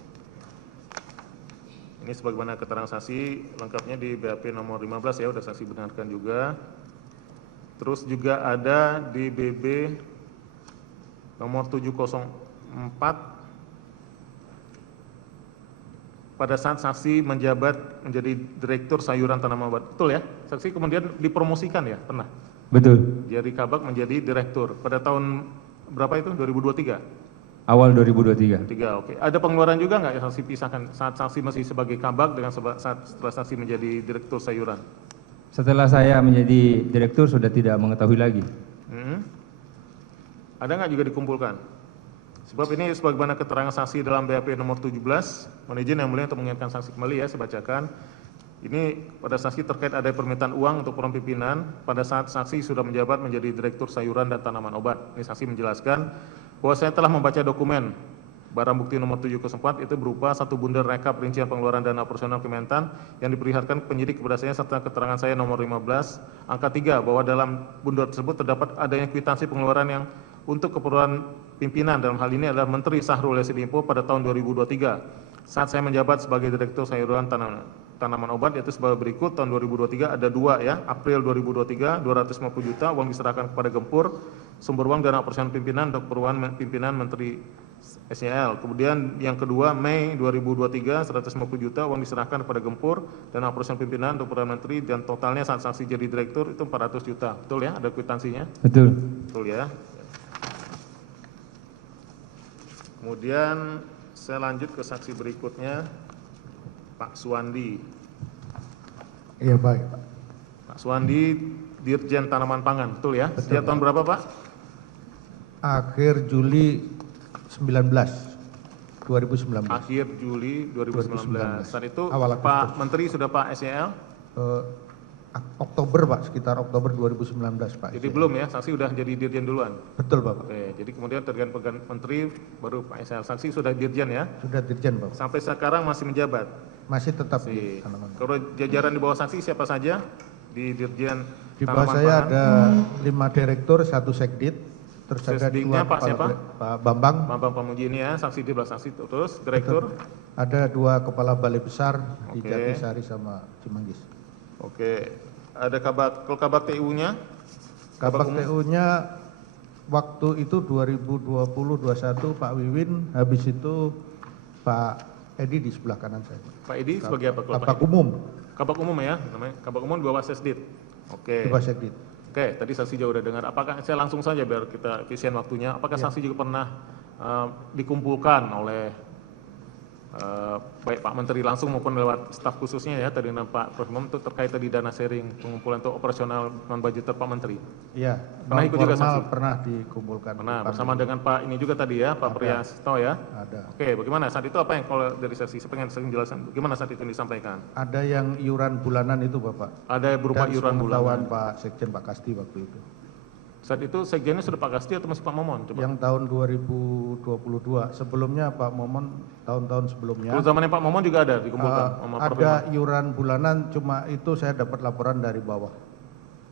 Ini sebagaimana keterangan saksi lengkapnya di BAP nomor 15 ya, sudah saksi benarkan juga. Terus juga ada di BB nomor 704 pada saat saksi menjabat menjadi Direktur Sayuran Tanaman Obat. Betul ya? Saksi kemudian dipromosikan ya, pernah? Betul. Dari Kabak menjadi Direktur. Pada tahun berapa itu? 2023? Awal 2023. 3, oke. Ada pengeluaran juga nggak yang saksi pisahkan saat saksi masih sebagai Kabak dengan setelah saksi menjadi Direktur Sayuran? Setelah saya menjadi direktur sudah tidak mengetahui lagi. Ada nggak juga dikumpulkan? Sebab ini sebagaimana keterangan saksi dalam BAP nomor 17, mohon izin yang mulia untuk mengingatkan saksi kembali ya, saya bacakan. Ini pada saksi terkait ada permintaan uang untuk peran pimpinan pada saat saksi sudah menjabat menjadi Direktur Sayuran dan Tanaman Obat. Ini saksi menjelaskan bahwa saya telah membaca dokumen barang bukti nomor 704 itu berupa satu bundel rekap rincian pengeluaran dana operasional Kementan yang diperlihatkan penyidik kepada saya serta keterangan saya nomor 15 angka 3 bahwa dalam bundel tersebut terdapat adanya kwitansi pengeluaran yang untuk keperluan pimpinan, dalam hal ini adalah Menteri Syahrul Yassin Limpo pada tahun 2023 saat saya menjabat sebagai Direktur Sayuran Tanaman Obat, yaitu sebagai berikut. Tahun 2023 ada 2 ya, April 2023 250 juta uang diserahkan kepada Gempur, sumber uang dana operasional pimpinan untuk keperluan pimpinan Menteri SYL. Kemudian yang kedua Mei 2023 150 juta uang diserahkan kepada Gempur dan operasional pimpinan untuk Perdana Menteri dan totalnya saat saksi jadi direktur itu 400 juta. Betul ya? Ada kwitansinya? Betul. Betul ya. Kemudian saya lanjut ke saksi berikutnya, Pak Suwandi. Iya baik Pak. Pak Suwandi, Dirjen Tanaman Pangan, betul ya? Sejak tahun berapa Pak? Akhir Juli 2019. Akhir Juli 2019. Saat itu Awal Pak Menteri sudah Pak SYL? Oktober Pak, sekitar Oktober 2019 Pak. Jadi belum ya, saksi sudah jadi Dirjen duluan? Betul Bapak. Oke, jadi kemudian tergantung pegang Menteri baru Pak SYL. Saksi sudah Dirjen ya? Sudah Dirjen Bapak. Sampai sekarang masih menjabat? Masih tetap di Si. tanaman. Kalau jajaran di bawah saksi siapa saja di Dirjen Di bawah Tanaman saya Pangan? ada 5 direktur, 1 sekdit, terus ada Sekditnya 2 Pak siapa? Pak Bambang, Bambang Pamuji ini ya, saksi di belakang saksi. Terus direktur? ada 2 kepala balai besar di Oke. Jatisari sama Cimanggis. Oke, ada kalau kabak TU-nya? Kabak umum? TU-nya waktu itu 2020-21 Pak Wiwin, habis itu Pak Edi di sebelah kanan saya. Pak Edi sebagai apa? Kalau Pak Kabak Edi? umum, Kabak umum ya, namanya kabak umum di bawah Sesdit. Oke. di bawah sekdit. Oke, tadi saksi juga udah dengar. Apakah saya langsung saja biar kita efisien waktunya. Apakah saksi juga pernah dikumpulkan oleh baik Pak Menteri langsung maupun lewat staf khususnya ya tadi dengan Pak Prof. Imam itu terkait tadi dana sharing pengumpulan untuk operasional non budgeter Pak Menteri. Iya, Pernah ikut juga formal saksi? pernah dikumpulkan. Nah, Pak bersama dengan Pak ini juga tadi ya, Pak Priyasto ya. Ada. Oke, bagaimana saat itu apa yang kalau dari saksi? Saya pengen jelasin bagaimana saat itu disampaikan. Ada yang iuran bulanan itu Bapak. Ada berupa Dan iuran sepengetahuan bulanan. Pak Sekjen Pak Kasti waktu itu. Saat itu sekjennya sudah Pak Kasti atau masih Pak Momon? Coba. Yang tahun 2022, sebelumnya Pak Momon, tahun-tahun sebelumnya. Dulu zamannya Pak Momon juga ada dikumpulkan sama Prof. Ada Imam? iuran bulanan, cuma itu saya dapat laporan dari bawah.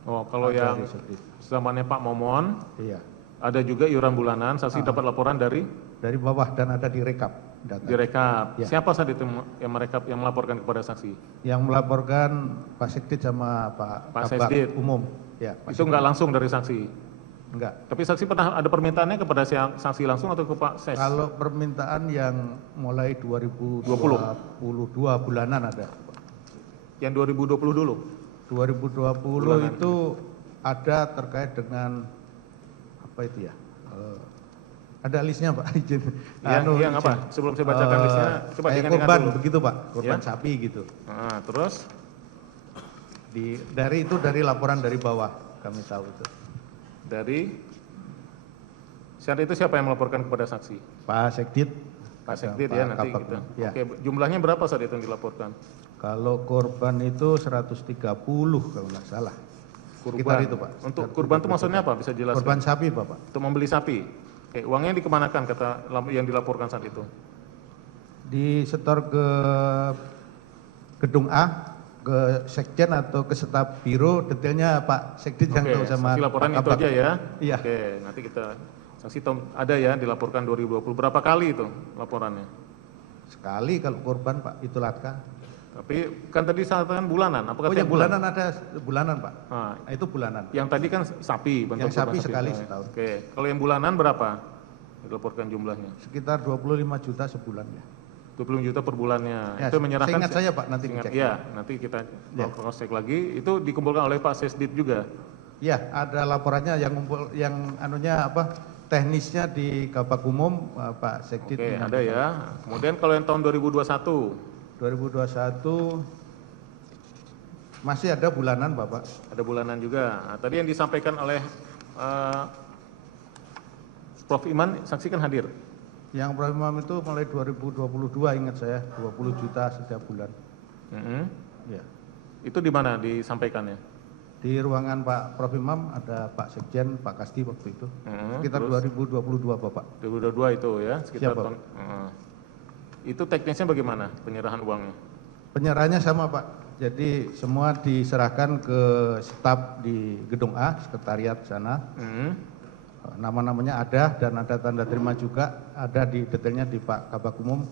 Oh, kalau Ada yang di Sekdit. zamannya Pak Momon Iya, ada juga iuran bulanan, saksi dapat laporan dari dari bawah dan ada di rekap data. direkap. Ya. Siapa saat itu yang merekap yang melaporkan kepada saksi? Yang melaporkan Pak Sekdit sama Pak Pak Kabak Sekdit. Umum. Ya, Pak Itu enggak langsung dari saksi. Enggak. Tapi saksi pernah ada permintaannya kepada saksi langsung atau ke Pak Ses? Kalau permintaan yang mulai 2022 bulanan ada. Yang 2020 dulu. 2020 itu ada terkait dengan apa itu ya? Ada listnya Pak, izin. Yang apa? Sebelum saya bacakan listnya, coba kayak diingat-ingat korban dulu. begitu Pak, korban Ya. sapi gitu. Nah, terus Dari laporan dari bawah kami tahu itu. dari saat itu siapa yang melaporkan kepada saksi? Pak Sekdit. Pak ada Sekdit Pak ya nanti Kabak. kita. Ya. Oke, jumlahnya berapa saat itu yang dilaporkan? Kalau korban itu 130 kalau nggak salah. Sekitar itu Pak. Untuk Sekitar kurban itu 30 maksudnya apa? Bisa jelaskan? Korban sapi Bapak. Untuk membeli sapi. Oke, uangnya dikemanakan kata yang dilaporkan saat itu? Disetor ke gedung A, ke Sekjen atau ke staf biro, detailnya Pak Sekjen yang tahu sama saksi laporan Pak itu Kabak. aja ya. Iya. Oke, nanti kita saksi tahu ada ya dilaporkan 2020. Berapa kali itu laporannya? Sekali kalau korban Pak, itu laka. Tapi kan tadi saatan bulanan. Apakah Oh tiap yang bulanan ada bulanan Pak. Nah, Nah, itu bulanan. yang tadi kan sapi, bentuk Yang sapi korban sekali Oke. setahun. Oke, kalau yang bulanan berapa? Dilaporkan jumlahnya. Sekitar 25 juta sebulan ya. 20 juta per bulannya. Ya, Itu menyerahkan seingat saya, Pak, nanti seingat- dicek. Iya, nanti kita Ya. cross check lagi. Itu dikumpulkan oleh Pak Sesdit juga. Ya, ada laporannya yang ngumpul, yang anunya apa? Teknisnya di Kabak Umum Pak Sekdit. Oke, menyampaikan. ada ya. Kemudian kalau yang tahun 2021 2021 masih ada bulanan Bapak. ada bulanan juga. Nah, tadi yang disampaikan oleh Prof. Iman, saksi kan hadir. Yang Prof. Imam itu mulai 2022 ingat saya 20 juta setiap bulan. Mhm. Ya. Itu di mana disampaikannya? Di ruangan Pak Prof. Imam ada Pak Sekjen, Pak Kasti waktu itu. Mhm, Sekitar terus? 2022 Bapak. 2022 itu ya, sekitar Siapa? tahun. Itu teknisnya bagaimana penyerahan uangnya? Penyerahannya sama Pak. Jadi semua diserahkan ke staf di gedung A, sekretariat sana. Mhm. Nama-namanya ada dan ada tanda terima juga, ada di detailnya di Pak Kabak Umum.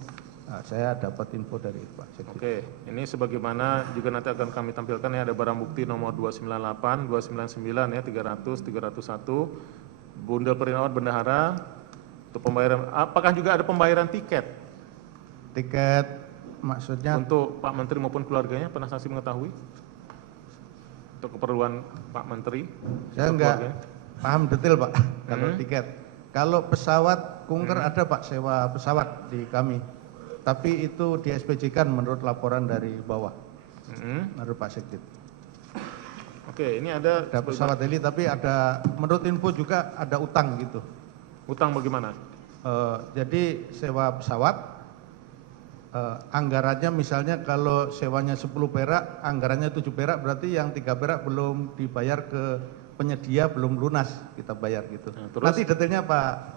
Saya dapat info dari Pak Sekjen. Oke, ini sebagaimana juga nanti akan kami tampilkan ya, ada barang bukti nomor 298, 299 ya, 300, 301, bundel perinawan bendahara, Untuk pembayaran, apakah juga ada pembayaran tiket Tiket maksudnya untuk Pak Menteri maupun keluarganya? Pernah saksi mengetahui? Untuk keperluan Pak Menteri? saya atau nggak keluarganya? paham detail Pak kalau tiket. Kalau pesawat kunker ada Pak, sewa pesawat di kami. Tapi itu di SPJ-kan menurut laporan dari bawah, menurut Pak Sekjen. Oke, ini ada Ada pesawat heli, tapi ada menurut info juga ada utang gitu. utang bagaimana? Jadi sewa pesawat, anggarannya misalnya kalau sewanya 10 perak, anggarannya 7 perak, berarti yang 3 perak belum dibayar ke penyedia, belum lunas kita bayar gitu. Nah, terus? Nanti detailnya Pak.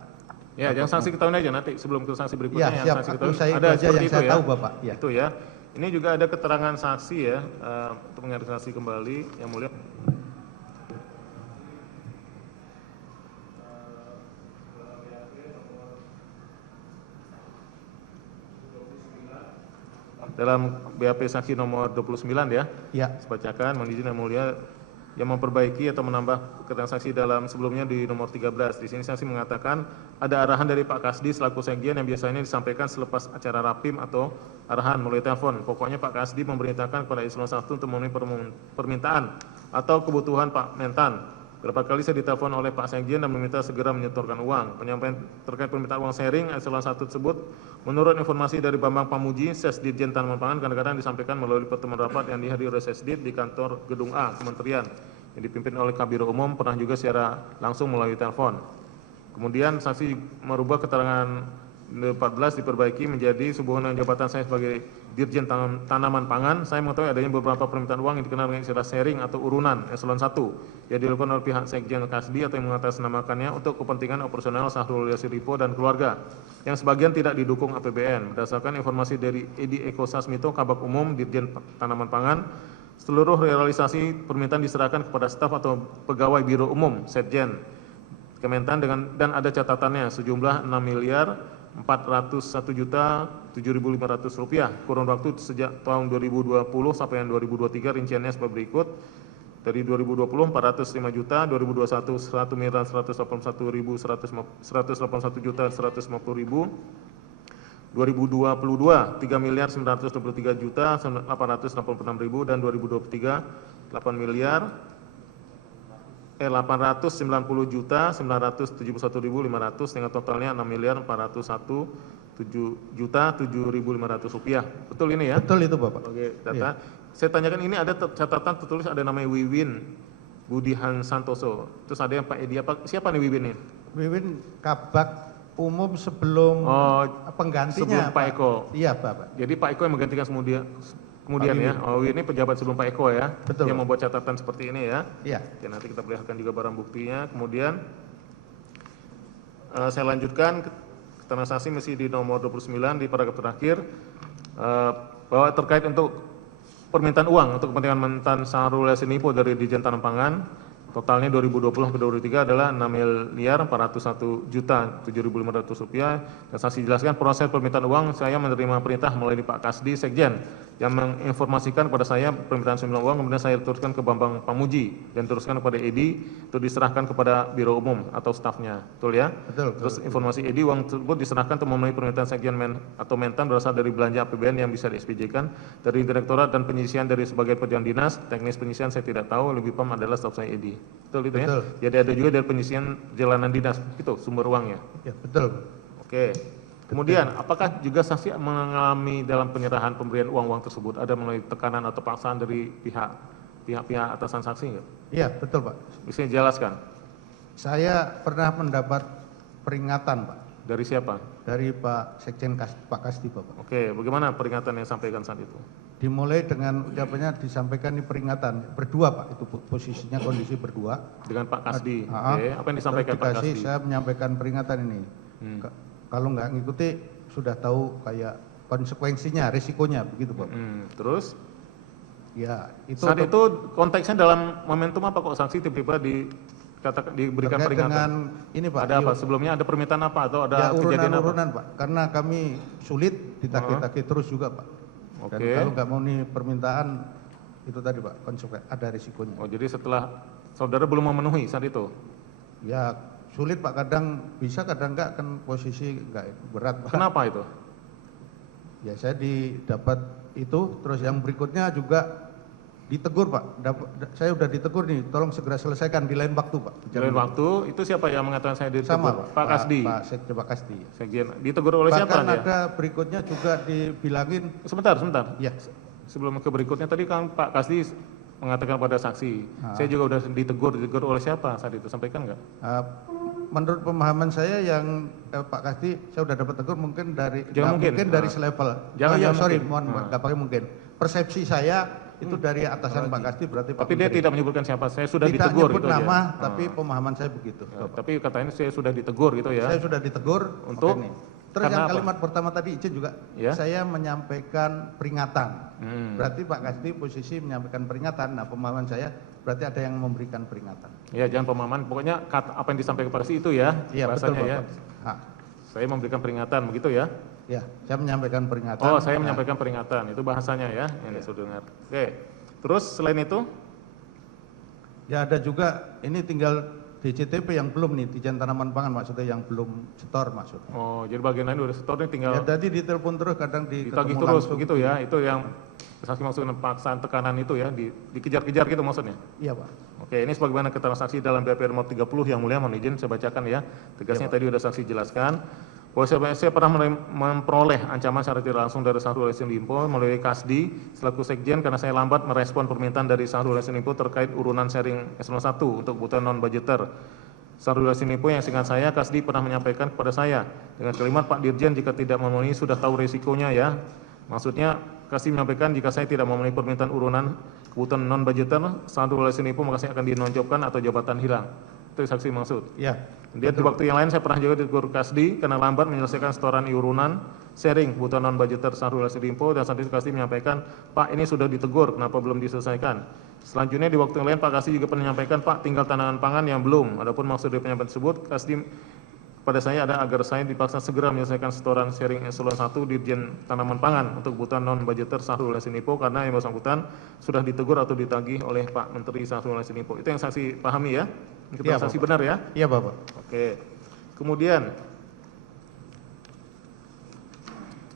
Ya, yang saksi ketahui aja nanti sebelum ke saksi berikutnya Ya, yang siap. saksi Aku ketahui. saya itu Ada aja seperti yang itu saya ya. tahu Bapak. Ya. Itu ya. Ini juga ada keterangan saksi ya, untuk mengarisasi kembali yang mulia. Dalam BAP saksi nomor 29 ya. Ya. Saya bacakan, mohon izin yang mulia, yang memperbaiki atau menambah keterangan saksi dalam sebelumnya di nomor 13. Di sini saksi mengatakan ada arahan dari Pak Kasdi selaku sekjen yang biasanya disampaikan selepas acara rapim atau arahan melalui telepon. Pokoknya Pak Kasdi memerintahkan kepada Eselon 1 untuk memenuhi permintaan atau kebutuhan Pak Mentan. Berapa kali saya ditelepon oleh Pak Sekjen dan meminta segera menyetorkan uang. Penyampaian terkait permintaan uang sharing Eselon 1 tersebut menurut informasi dari Bambang Pamuji, Sesditjen Tanaman Pangan, kadang-kadang disampaikan melalui pertemuan rapat yang dihadiri oleh Sesdit di kantor Gedung A, Kementerian, yang dipimpin oleh Kabiro Umum, pernah juga secara langsung melalui telepon. Kemudian saksi merubah keterangan 14 diperbaiki menjadi hubungan jabatan saya sebagai Dirjen Tanaman Pangan. Saya mengetahui adanya beberapa permintaan uang yang dikenal dengan istilah sharing atau urunan Eselon 1 yang dilakukan oleh pihak Sekjen Kasdi atau yang mengatasnamakannya untuk kepentingan operasional Syahrul Yassin Limpo dan keluarga yang sebagian tidak didukung APBN. Berdasarkan informasi dari Edi Eko Sasmito, Kabak Umum Dirjen Tanaman Pangan, seluruh realisasi permintaan diserahkan kepada staf atau pegawai Biro Umum Sekjen Kementan dan ada catatannya sejumlah 6.401.007.500 rupiah kurun waktu sejak tahun 2020 sampai yang 2023, rinciannya sebagai berikut. Dari 2020 405 juta, 2021 1.181.181 juta 150.000, 2022 3.923 juta 886.000 dan 2023 890 juta 971.500 dengan totalnya 6.401 juta 7.500 rupiah. Betul ini ya? Betul itu Bapak. Oke, data. Saya tanyakan ini ada catatan tertulis ada namanya Wiwin Budihan Santoso. Terus ada yang Pak Edi apa? Siapa nih Wiwin ini? Wiwin Kabak Umum sebelum penggantinya sebelum Pak Eko. Iya Bapak. Jadi Pak Eko yang menggantikan kemudian ya. Oh, ini pejabat sebelum Pak Eko ya. Betul. Yang membuat catatan seperti ini ya. Iya. Ya, nanti kita perlihatkan juga barang buktinya. Kemudian saya lanjutkan keterangan saksi masih di nomor 29 di paragraf terakhir bahwa terkait untuk permintaan uang untuk kepentingan Mentan Syahrul Yassin Limpo dari Dirjen Tanaman Pangan, totalnya 2020 ke 2023 adalah 6.401.7.500 rupiah. Dan saksi jelaskan proses permintaan uang saya menerima perintah melalui Pak Kasdi Sekjen yang menginformasikan kepada saya permintaan sejumlah uang, kemudian saya teruskan ke Bambang Pamuji dan teruskan kepada Edi untuk diserahkan kepada Biro Umum atau stafnya. Betul ya? Betul. Terus informasi Edi uang tersebut diserahkan untuk memenuhi permintaan Sekjen atau Mentan berasal dari belanja APBN yang bisa di-SPJ-kan dari Direktorat dan penyisian dari sebagai pejabat dinas. Teknis penyisian saya tidak tahu, lebih paham adalah staf saya Edi. Betul itu ya? Betul. Jadi ada juga dari penyisian jalanan dinas, itu sumber uangnya. Ya, betul. Oke. Kemudian, apakah juga saksi mengalami dalam penyerahan pemberian uang-uang tersebut ada melalui tekanan atau paksaan dari pihak atasan saksi enggak? Iya, betul Pak. Bisa dijelaskan? Saya pernah mendapat peringatan Pak Dari siapa? dari Pak Sekjen Pak Kasdi Bapak. Oke, bagaimana peringatan yang disampaikan saat itu? Dimulai dengan ucapannya disampaikan ini peringatan berdua Pak, itu posisinya kondisi berdua. Dengan Pak Kasdi. Ah, Oke, apa yang disampaikan Pak dikasih, Kasdi? saya menyampaikan peringatan ini. Kalau nggak ngikuti sudah tahu kayak konsekuensinya, risikonya begitu Pak. Terus? Ya, itu Saat itu konteksnya dalam momentum apa kok saksi tiba-tiba diberikan terkait peringatan? dengan ini Pak. Ada apa? Sebelumnya ada permintaan apa atau ada Ya kejadian apa? urunan-urunan Pak, karena kami sulit ditagih-tagih terus juga Pak. Dan Oke. kalau nggak mau nih permintaan itu tadi Pak, konsekuensi ada risikonya. Oh, jadi setelah saudara belum memenuhi saat itu? Ya sulit Pak, kadang bisa kadang enggak, kan posisi enggak berat Pak. Kenapa itu? Ya saya didapat itu, terus yang berikutnya juga ditegur Pak. Saya udah ditegur nih, tolong segera selesaikan di lain waktu Pak. Di lain waktu, itu siapa yang mengatakan saya ditegur? Sama Pak Kasdi. Pak Kasdi. Sekjen. Ditegur oleh siapa Bahkan dia? ada berikutnya juga dibilangin, Sebentar. ya Sebelum ke berikutnya tadi kan Pak Kasdi mengatakan pada saksi. Saya juga udah ditegur oleh siapa saat itu? Sampaikan nggak? menurut pemahaman saya yang Pak Kasdi, saya udah dapat tegur mungkin dari Jangan mungkin. dari selevel. Jangan sorry, mungkin. mohon nggak pakai mungkin. Persepsi saya itu dari atasan Pak Kasdi, berarti Pak Tapi dia Menteri. tidak menyebutkan siapa. Saya sudah Tidak ditegur nyebut gitu aja. nama, tapi pemahaman saya begitu. Tapi katanya saya sudah ditegur gitu ya. Saya sudah ditegur Untuk? makanya. Terus Karena yang apa? kalimat pertama tadi izin juga, Ya. saya menyampaikan peringatan. Hmm. Berarti Pak Kasdi posisi menyampaikan peringatan. Nah, pemahaman saya berarti ada yang memberikan peringatan. Ya, jangan pemahaman. Pokoknya apa yang disampaikan kepada si itu ya. Iya betul bahasanya ya. Bapak. Ha, Saya memberikan peringatan begitu ya. ya, saya menyampaikan peringatan. Oh, saya Nah, menyampaikan peringatan. Itu bahasanya ya. Ini sudah dengar. Oke. Terus selain itu? Ya ada juga, ini tinggal DCTP yang belum nih, Dijen Tanaman Pangan maksudnya, yang belum setor maksudnya. Oh, jadi bagian lain udah setor nih tinggal Ya tadi ditelepon terus, kadang ditagih ketemu terus langsung. begitu ya. Itu yang saksi maksudnya paksaan tekanan itu ya, dikejar-kejar gitu maksudnya. Iya Pak. Oke, ini sebagaimana keterangan saksi dalam BAP nomor 30 yang mulia, mohon izin saya bacakan ya. Tegasnya tadi sudah saksi jelaskan. Bahwa saya pernah memperoleh ancaman secara tidak langsung dari Syahrul Yassin Limpo melalui Kasdi selaku Sekjen karena saya lambat merespon permintaan dari Syahrul Yassin Limpo terkait urunan sharing eselon 1 untuk kebutuhan non-budgeter. Syahrul Yassin Limpo yang singkat saya, Kasdi pernah menyampaikan kepada saya dengan kalimat Pak Dirjen jika tidak memenuhi sudah tahu risikonya ya. Maksudnya Kasdi menyampaikan jika saya tidak memenuhi permintaan urunan kebutuhan non-budgeter, Syahrul Yassin Limpo maka saya akan dinonjolkan atau jabatan hilang. Itu saksi maksud. Iya. Dia di waktu yang lain saya pernah juga ditegur Kasdi karena lambat menyelesaikan setoran iuran sharing kebutuhan non budgeter Syahrul Yassin Limpo dan saat itu Kasdi menyampaikan, Pak ini sudah ditegur, kenapa belum diselesaikan? Selanjutnya di waktu yang lain Pak Kasdi juga pernah menyampaikan, Pak tinggal tanaman pangan yang belum. Adapun maksud dari penyampaian tersebut, Kasdi pada saya ada agar saya dipaksa segera menyelesaikan setoran sharing eselon 1 Dirjen Tanaman Pangan untuk kebutuhan non budgeter Syahrul Yassin Limpo karena yang bersangkutan sudah ditegur atau ditagih oleh Pak Menteri Syahrul Yassin Limpo. Itu yang saksi pahami ya? Itu Iya, saksi Bapak. benar ya? Iya Bapak. Oke. Kemudian,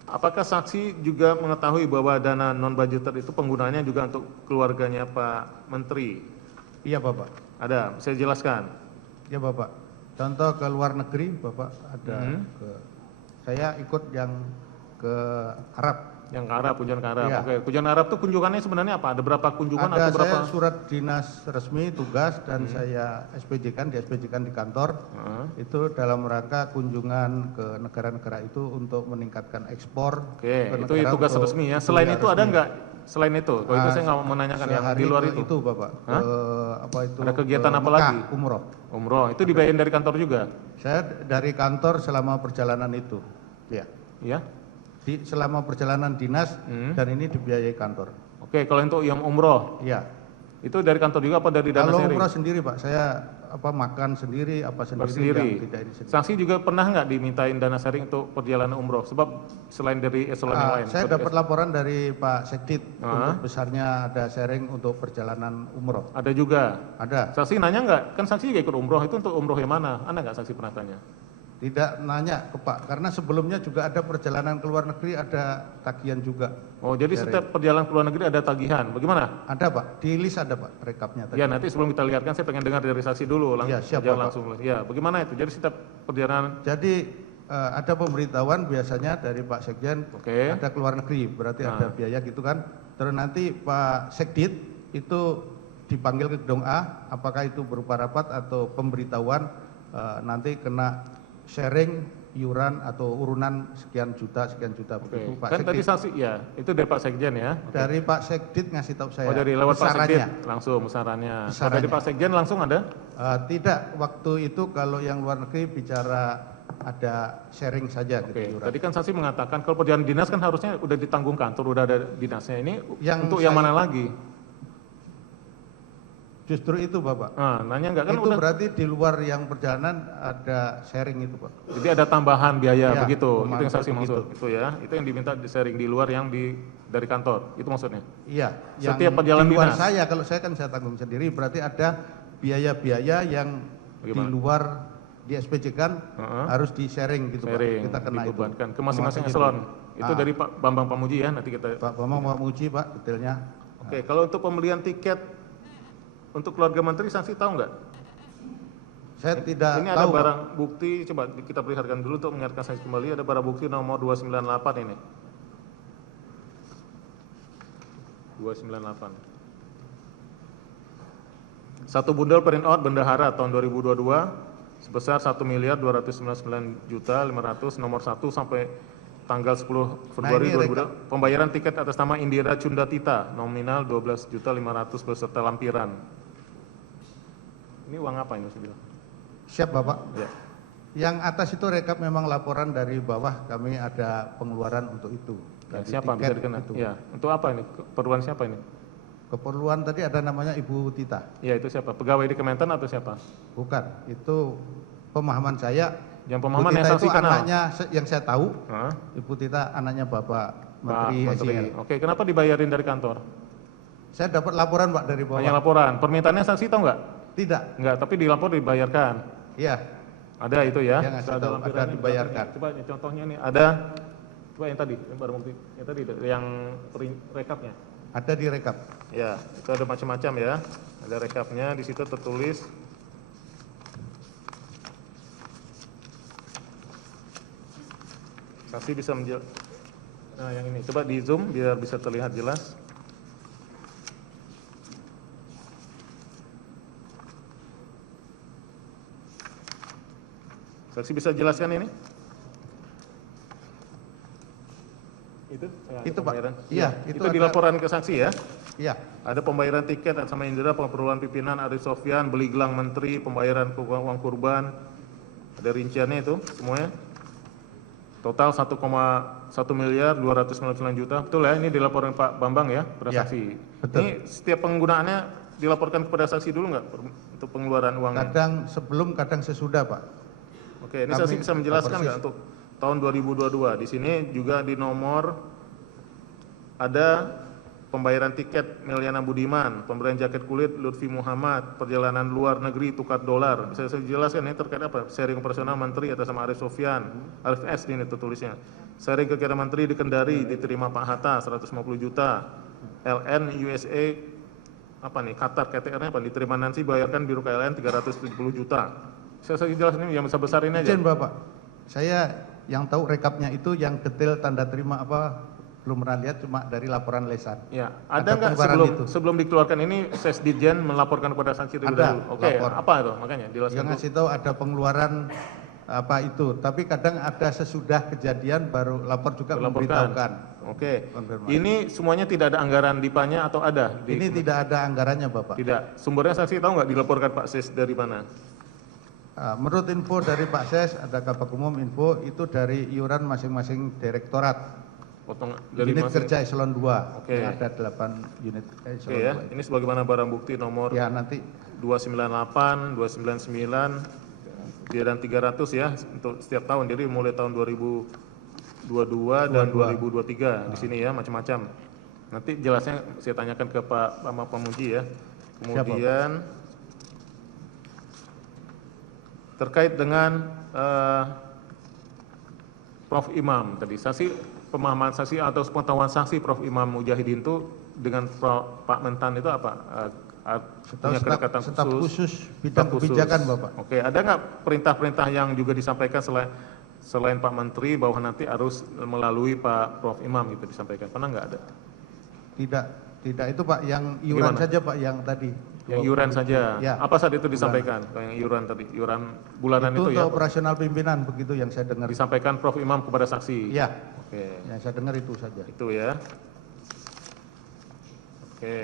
apakah saksi juga mengetahui bahwa dana non budgeter itu penggunaannya juga untuk keluarganya Pak Menteri? Iya Bapak. Ada, saya jelaskan. Iya Bapak. Contoh ke luar negeri Bapak ada saya ikut yang ke Arab. Yang ke Arab, kunjungan ke Arab. Iya. Oke, kunjungan Arab itu kunjungannya sebenarnya apa? Ada berapa kunjungan Ada atau berapa? saya surat dinas resmi tugas dan saya SPJ-kan di kantor. Itu dalam rangka kunjungan ke negara-negara itu untuk meningkatkan ekspor. Oke, ke itu negara tugas untuk resmi ya. Selain kuliah itu ada resmi. nggak? Selain itu, kalau itu saya nggak mau menanyakan yang Sehari di luar ke itu. Bapak. Hah? Ke, apa itu? Ada kegiatan ke apa Mekah, lagi? Umroh. Umroh, itu dibayarin dari kantor juga? Saya dari kantor selama perjalanan itu. Ya. Ya. Selama perjalanan dinas dan ini dibiayai kantor. Oke, kalau untuk yang umroh, Iya. itu dari kantor juga apa dari dana Kalau sharing? umroh sendiri Pak, saya makan sendiri, apa sendiri, Sendiri. yang tidak ini sendiri. Saksi juga pernah nggak dimintain dana sharing untuk perjalanan umroh? Sebab selain dari eselon yang lain. Saya dapat laporan dari Pak Sekdit Ah. untuk besarnya ada sharing untuk perjalanan umroh. Ada juga. Ada. Saksi nanya nggak? Kan saksi juga ikut umroh, itu untuk umroh yang mana? Ada nggak saksi pernah tanya? Tidak nanya ke Pak, karena sebelumnya juga ada perjalanan ke luar negeri, ada tagihan juga. Oh, jadi setiap perjalanan ke luar negeri ada tagihan. Bagaimana? Ada Pak, di list ada Pak rekapnya tadi. Ya, nanti sebelum kita lihatkan saya pengen dengar dari saksi dulu. Ya, siap, jangan Bapak. langsung. Ya, bagaimana itu? Jadi setiap perjalanan, Jadi ada pemberitahuan biasanya dari Pak Sekjen, oke. ada ke luar negeri, berarti ada biaya gitu kan. Terus nanti Pak Sekdit itu dipanggil ke gedung A, apakah itu berupa rapat atau pemberitahuan, nanti kena sharing iuran atau urunan sekian juta Oke. begitu Pak Kan tadi Sekdit. saksi, ya, itu dari Pak Sekjen ya? Dari Pak Sekdit ngasih tahu saya. Oh, dari lewat Pak besarannya. Sekjen langsung besarannya. Kalau Besarannya. dari Pak Sekjen langsung ada? Tidak, waktu itu kalau yang luar negeri bicara ada sharing saja Oke. gitu iuran. Tadi kan saksi mengatakan kalau perjalanan dinas kan harusnya udah ditanggung kantor, udah ada dinasnya. Ini Yang untuk yang saya- mana lagi? Justru itu Bapak. Nah, nanya nggak kan Itu udah. berarti di luar yang perjalanan ada sharing itu Pak. Jadi ada tambahan biaya Ya, begitu. Itu tambahan yang saksi begitu. maksud. Itu ya. Itu yang diminta di sharing di luar yang dari kantor. Itu maksudnya. Iya, yang Setiap perjalanan di luar dinas. saya, kalau saya kan saya tanggung sendiri, berarti ada biaya-biaya yang Bagaimana? di luar di SPJ-kan harus di-sharing gitu Sharing, Pak. Kita kena itu. dibebankan ke masing-masing Itu. eselon. Itu dari Pak Bambang Pamuji ya, nanti kita. Pak Bambang mau uji Pak detailnya. Oke, kalau untuk pembelian tiket untuk keluarga menteri, saksi tahu nggak? Saya tidak Ini ada tahu Pak. barang bukti, coba kita perlihatkan dulu untuk mengingatkan saksi kembali. Ada barang bukti nomor 298 ini. 298. Satu bundel print out bendahara tahun 2022 sebesar 1.299.500 nomor 1 sampai tanggal 10 Februari Nah, ini 2022. Pembayaran tiket atas nama Indira Cundatita nominal 12.500.000 beserta lampiran. Ini uang apa ini Mas? Siap Bapak. Ya. Yang atas itu rekap memang laporan dari bawah, kami ada pengeluaran untuk itu. Ya, Dari siapa bisa tiket dikenal? itu. Ya, untuk apa ini? Keperluan siapa ini? Keperluan tadi ada namanya Ibu Tita. Ya, itu siapa? Pegawai di Kementan atau siapa? Bukan, itu pemahaman saya. Yang pemahaman Ibu yang Tita saksi itu kenal? anaknya yang saya tahu, Hah? Ibu Tita anaknya Bapak Pak Menteri Menteri. SDM. Oke, kenapa dibayarin dari kantor? Saya dapat laporan Pak dari bawah. Hanya laporan. Permintaannya saksi tahu nggak? Tidak, Nggak, tapi dilapor dibayarkan. iya. Ada itu ya? Yang ngasih tahu, ada lampirannya, dibayarkan. Coba ini contohnya nih, ada. Coba yang tadi, yang barang bukti. Yang tadi, yang rekapnya. Ada di rekap. Ya, itu ada macam-macam ya. Ada rekapnya, di situ tertulis. Saksi bisa Nah, yang ini. Coba di zoom biar bisa terlihat jelas. Saksi bisa jelaskan ini? Itu? Ya, Itu, Pak. pembayaran. Iya, itu itu ada- dilaporan ke saksi ya? Iya, Ada pembayaran tiket atas nama Indra, pengeperluan pimpinan Arif Sofyan, beli gelang menteri, pembayaran uang kurban. Ada rinciannya itu semuanya. Total 1,1 miliar 299 juta. Betul ya, ini dilaporkan Pak Bambang ya, pada Ya, saksi. betul. Ini setiap penggunaannya dilaporkan kepada saksi dulu nggak untuk pengeluaran uangnya? kadang sebelum, kadang sesudah Pak. Oke, ini Kami saksi bisa menjelaskan persis. nggak untuk tahun 2022? Di sini juga di nomor ada pembayaran tiket Meliana Budiman, pemberian jaket kulit Lutfi Muhammad, perjalanan luar negeri tukar dolar. Bisa saya jelaskan ini terkait apa? Sharing operasional menteri atas nama Arif Sofyan, Arif S ini tertulisnya. Sharing kegiatan menteri di Kendari diterima Pak Hatta 150 juta. LN USA apa nih? Qatar KTR-nya apa? Diterima Nancy bayarkan Biro KLN 370 juta. Saya jelaskan ini yang besar-besar ini aja. Izin Bapak, saya yang tahu rekapnya itu yang detail tanda terima apa belum pernah lihat, cuma dari laporan lesan. Ya, Ada ada nggak pengeluaran itu. sebelum dikeluarkan ini Sesdijen melaporkan kepada saksi terlebih Ada, dahulu? Oke, lapor. apa itu? Makanya jelaskan. Yang ngasih tahu ada pengeluaran apa itu, tapi kadang ada sesudah kejadian baru lapor juga memberitahukan. Oke. Konfirmasi. Ini semuanya tidak ada anggaran DIPA-nya atau ada? Ini tidak ada anggarannya Bapak. Tidak. Sumbernya saksi tahu nggak dilaporkan Pak Ses dari mana? Menurut info dari Pak Ses, ada Kabak Umum info itu dari iuran masing-masing direktorat. Potong dari Unit masing- kerja eselon 2. Oke. Yang ada 8 unit Oke eselon ya. 2. Ini sebagaimana barang bukti nomor Ya nanti 298, 299, dan 300 ya untuk setiap tahun. Jadi mulai tahun 2022 dan 2023 di sini ya macam-macam. Nanti jelasnya saya tanyakan ke Pak Bambang Pamuji ya. Kemudian terkait dengan Prof Imam tadi, saksi pemahaman saksi atau pengetahuan saksi Prof Imam Mujahidin itu dengan Pak Mentan itu apa? Punya kedekatan staf khusus bidang Staf khusus. kebijakan Bapak. Oke, ada nggak perintah-perintah yang juga disampaikan selain Pak Menteri bahwa nanti harus melalui Pak Prof Imam gitu disampaikan? Pernah nggak ada? Tidak itu Pak, yang iuran Gimana? saja Pak yang tadi. Yang iuran saja. Ya. Apa saat itu disampaikan? Yang iuran tadi, iuran bulanan Itu itu, untuk ya? operasional pimpinan begitu yang saya dengar. Disampaikan Prof Imam kepada saksi. Iya, Oke, yang saya dengar itu saja. itu ya. Oke.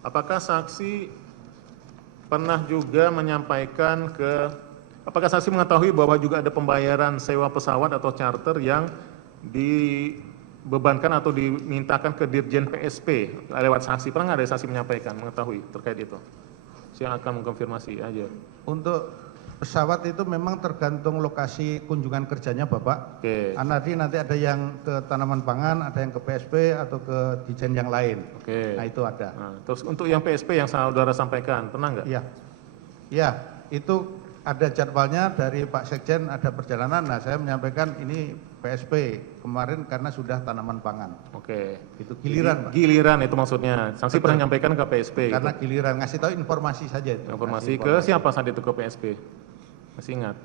Apakah saksi pernah juga menyampaikan apakah saksi mengetahui bahwa juga ada pembayaran sewa pesawat atau charter yang dibebankan atau dimintakan ke Dirjen PSP lewat saksi? Pernah nggak ada saksi menyampaikan, mengetahui terkait itu? Saya akan mengkonfirmasi aja. Untuk pesawat itu memang tergantung lokasi kunjungan kerjanya Bapak. Oke. Nanti ada yang ke tanaman pangan, ada yang ke PSP atau ke Dijen yang lain. Oke. Nah itu ada. Nah, terus untuk yang PSP yang saudara sampaikan, pernah nggak? Iya. Ya, itu ada jadwalnya dari Pak Sekjen, ada perjalanan. Nah, saya menyampaikan ini PSP kemarin karena sudah tanaman pangan. Oke. Itu giliran, Pak. Giliran itu maksudnya. Sanksi Betul. pernah nyampaikan ke PSP. Karena gitu. giliran ngasih tahu informasi saja itu. Informasi Ngasih ke siapa saat itu ke PSP? Masih ingat?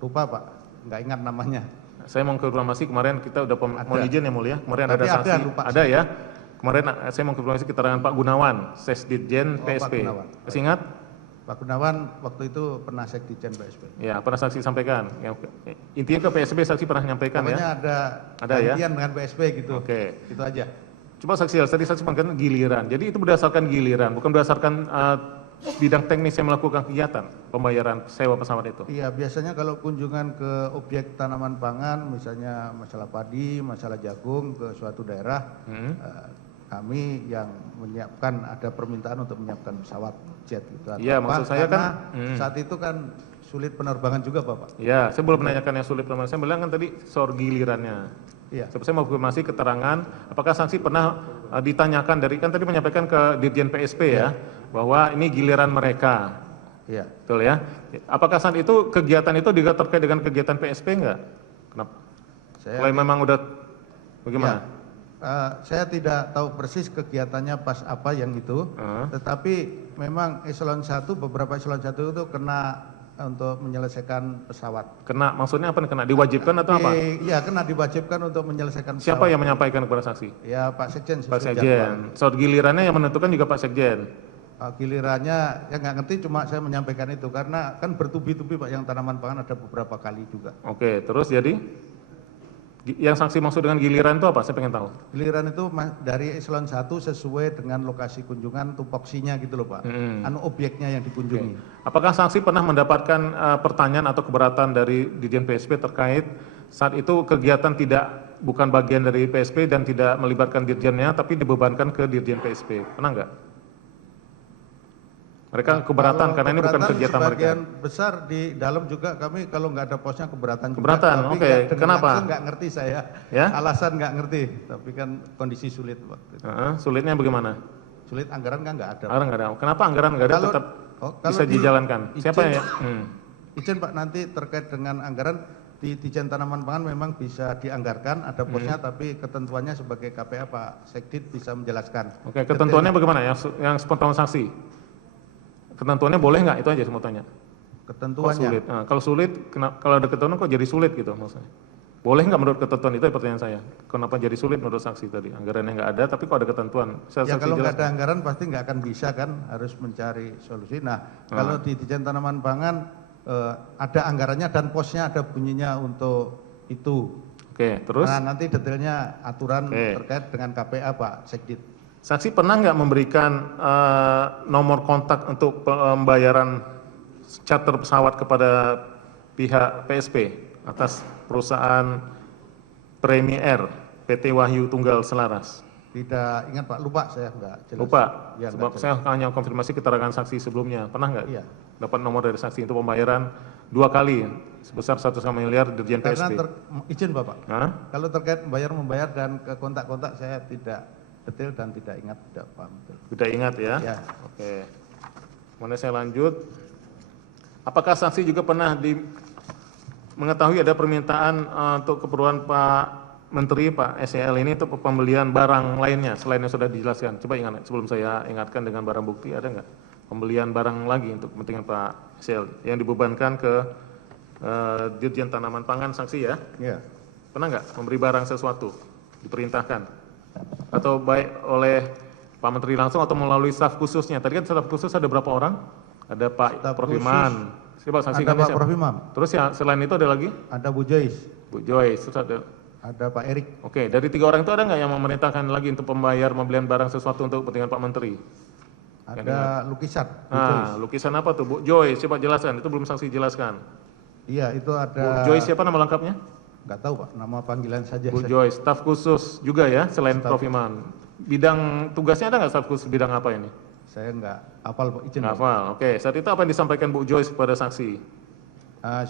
Lupa, Pak. Nggak ingat namanya. Saya mau konfirmasi kemarin kita udah mohon izin ya mulia. Kemarin Tapi ada sanksi. lupa. Ada ya. Kemarin saya mau konfirmasi keterangan Pak Gunawan, Sesditjen Oh, Pak PSP. Gunawan. Masih ingat? Pak Gunawan waktu itu pernah Sekjen PSP. Ya, pernah saksi sampaikan. Intinya ke PSP saksi pernah menyampaikan Pokoknya ya. ada ya? gantian dengan PSP gitu. Oke. Itu aja. Coba saksi tadi saksi mengatakan giliran. Jadi itu berdasarkan giliran, bukan berdasarkan bidang teknis yang melakukan kegiatan pembayaran sewa pesawat itu. Iya, biasanya kalau kunjungan ke objek tanaman pangan, misalnya masalah padi, masalah jagung ke suatu daerah, kami yang menyiapkan, ada permintaan untuk menyiapkan pesawat jet gitu. Iya, maksud saya Karena kan saat itu kan sulit penerbangan juga, Bapak. Ya, saya belum menanyakan yang sulit penerbangan. Saya bilang kan tadi soal gilirannya. Iya. Saya mau konfirmasi keterangan, apakah sanksi pernah ditanyakan dari, kan tadi menyampaikan ke Dirjen PSP ya, bahwa ini giliran mereka. Iya. Betul ya? Apakah saat itu kegiatan itu juga terkait dengan kegiatan PSP enggak? Kenapa? Kalau memang udah bagaimana? Ya, saya tidak tahu persis kegiatannya pas apa yang itu, tetapi memang eselon 1, beberapa eselon 1 itu kena untuk menyelesaikan pesawat. Kena, maksudnya apa? Kena diwajibkan atau apa? Iya, kena diwajibkan untuk menyelesaikan pesawat. Siapa yang menyampaikan kepada saksi? Ya, Pak Sekjen. Pak sesuai jadwal. Sekjen. Soal gilirannya yang menentukan juga Pak Sekjen. Gilirannya ya nggak ngerti, cuma saya menyampaikan itu karena kan bertubi-tubi Pak, yang tanaman pangan ada beberapa kali juga. Oke, terus jadi yang sanksi maksud dengan giliran itu apa? Saya pengen tahu. Giliran itu dari eselon 1 sesuai dengan lokasi kunjungan, tupoksinya gitu loh Pak. Anu objeknya yang dikunjungi. Apakah sanksi pernah mendapatkan pertanyaan atau keberatan dari Dirjen PSP terkait saat itu kegiatan bukan bagian dari PSP dan tidak melibatkan dirjennya tapi dibebankan ke Dirjen PSP? Pernah enggak? Mereka keberatan karena ini bukan kegiatan mereka. Sebagian besar di dalam juga kami kalau nggak ada posnya keberatan. Keberatan, juga, oke. Kenapa? Nggak ngerti saya. Ya? Alasan nggak ngerti, tapi kan kondisi sulit waktu itu. Sulitnya bagaimana? Sulit, anggaran kan nggak ada. Anggaran nggak ada. Kenapa anggaran nggak ada tetap bisa dijalankan? Siapa ya? Izin Pak, nanti terkait dengan anggaran di Dijen Tanaman Pangan memang bisa dianggarkan, ada posnya, tapi ketentuannya sebagai KPA Pak Sekdit bisa menjelaskan. Oke, ketentuannya bagaimana? Yang sepengetahuan saksi? Ketentuannya boleh nggak? Itu aja saya mau tanya. Ketentuannya. Sulit. Nah, kalau sulit, kalau ada ketentuan kok jadi sulit gitu maksudnya? Boleh nggak menurut ketentuan itu? Pertanyaan saya. Kenapa jadi sulit menurut saksi tadi? Anggarannya nggak ada, tapi kok ada ketentuan? Ya kalau nggak ada anggaran pasti nggak akan bisa kan, harus mencari solusi. Nah, kalau di Dijen Tanaman Pangan ada anggarannya dan posnya ada bunyinya untuk itu. Oke, terus? Nah, nanti detailnya aturan terkait dengan KPA Pak Sekdit. Saksi pernah nggak memberikan nomor kontak untuk pembayaran charter pesawat kepada pihak PSP atas perusahaan Premier PT Wahyu Tunggal Selaras? Tidak ingat Pak, lupa saya nggak jelas. Lupa? Ya, Sebab nggak saya hanya konfirmasi keterangan saksi sebelumnya. Pernah nggak Iya. dapat nomor dari saksi untuk pembayaran 2 kali sebesar 1,5 miliar Dirjen Karena PSP? izin Bapak, Hah? kalau terkait membayar dan ke kontak-kontak saya tidak detail dan tidak ingat, tidak paham. Tidak ingat ya? Ya. Oke. Kemudian saya lanjut. Apakah saksi juga pernah mengetahui ada permintaan untuk keperluan Pak Menteri, Pak SEL ini untuk pembelian barang lainnya selain yang sudah dijelaskan? Coba ingat, sebelum saya ingatkan dengan barang bukti, ada nggak pembelian barang lagi untuk kepentingan Pak SEL yang dibebankan ke Dirjen Tanaman Pangan saksi ya? Iya. Pernah nggak memberi barang sesuatu diperintahkan? Atau baik oleh Pak Menteri langsung atau melalui staf khususnya? Tadi kan staf khusus ada berapa orang? Ada Pak Staf Prof Iman. Siapa saksi Ada kami Pak siapa? Prof Imam, Terus ya selain itu ada lagi? ada Bu Joyce, Bu Joyce. Terus ada Pak Erik. Oke, dari 3 orang itu ada nggak yang memerintahkan lagi untuk pembelian barang sesuatu untuk kepentingan Pak Menteri? Ada lukisan, Bu Nah, Joyce. lukisan apa tuh? Bu Joyce, coba jelaskan. Itu belum saksi jelaskan. Iya, itu Bu ada. Joyce siapa nama lengkapnya? Nggak tahu Pak, nama panggilan saja. Bu Joyce, staf khusus juga ya selain Prof Iman. Bidang tugasnya ada nggak staf khusus bidang apa ini? Saya nggak hafal Pak, izin Nggak Pak. hafal. Oke, saat itu apa yang disampaikan Bu Joyce kepada saksi?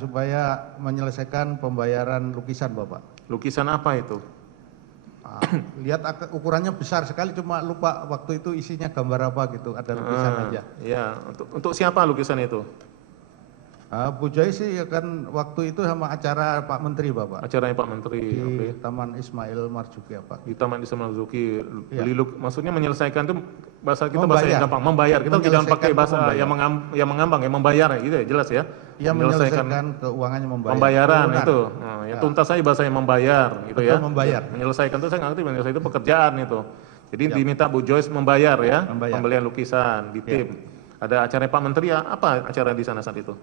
Supaya menyelesaikan pembayaran lukisan Bapak. Lukisan apa itu? lihat ukurannya besar sekali, cuma lupa waktu itu isinya gambar apa gitu, ada lukisan aja. Iya, untuk siapa lukisan itu? Bu Joy sih ya kan waktu itu sama acara Pak Menteri Bapak. Acaranya Pak Menteri, Di oke. Taman Ismail Marzuki apa. Di Taman Ismail Marzuki, Iya. maksudnya menyelesaikan itu bahasa kita Membayar. bahasa yang gampang, membayar. Kita jangan pakai Menyelesaikan bahasa membayar. yang mengambang, yang membayar gitu ya, jelas ya. Iya, menyelesaikan keuangannya membayar. Pembayaran Benar. itu, nah, yang tuntas saja bahasa yang membayar gitu Betul, ya. membayar. Menyelesaikan itu saya nggak ngerti, menyelesaikan itu pekerjaan itu. Jadi diminta Bu Joyce membayar ya, Membayar. pembelian lukisan di tim. Ada acara Pak Menteri ya, apa acara di sana saat itu?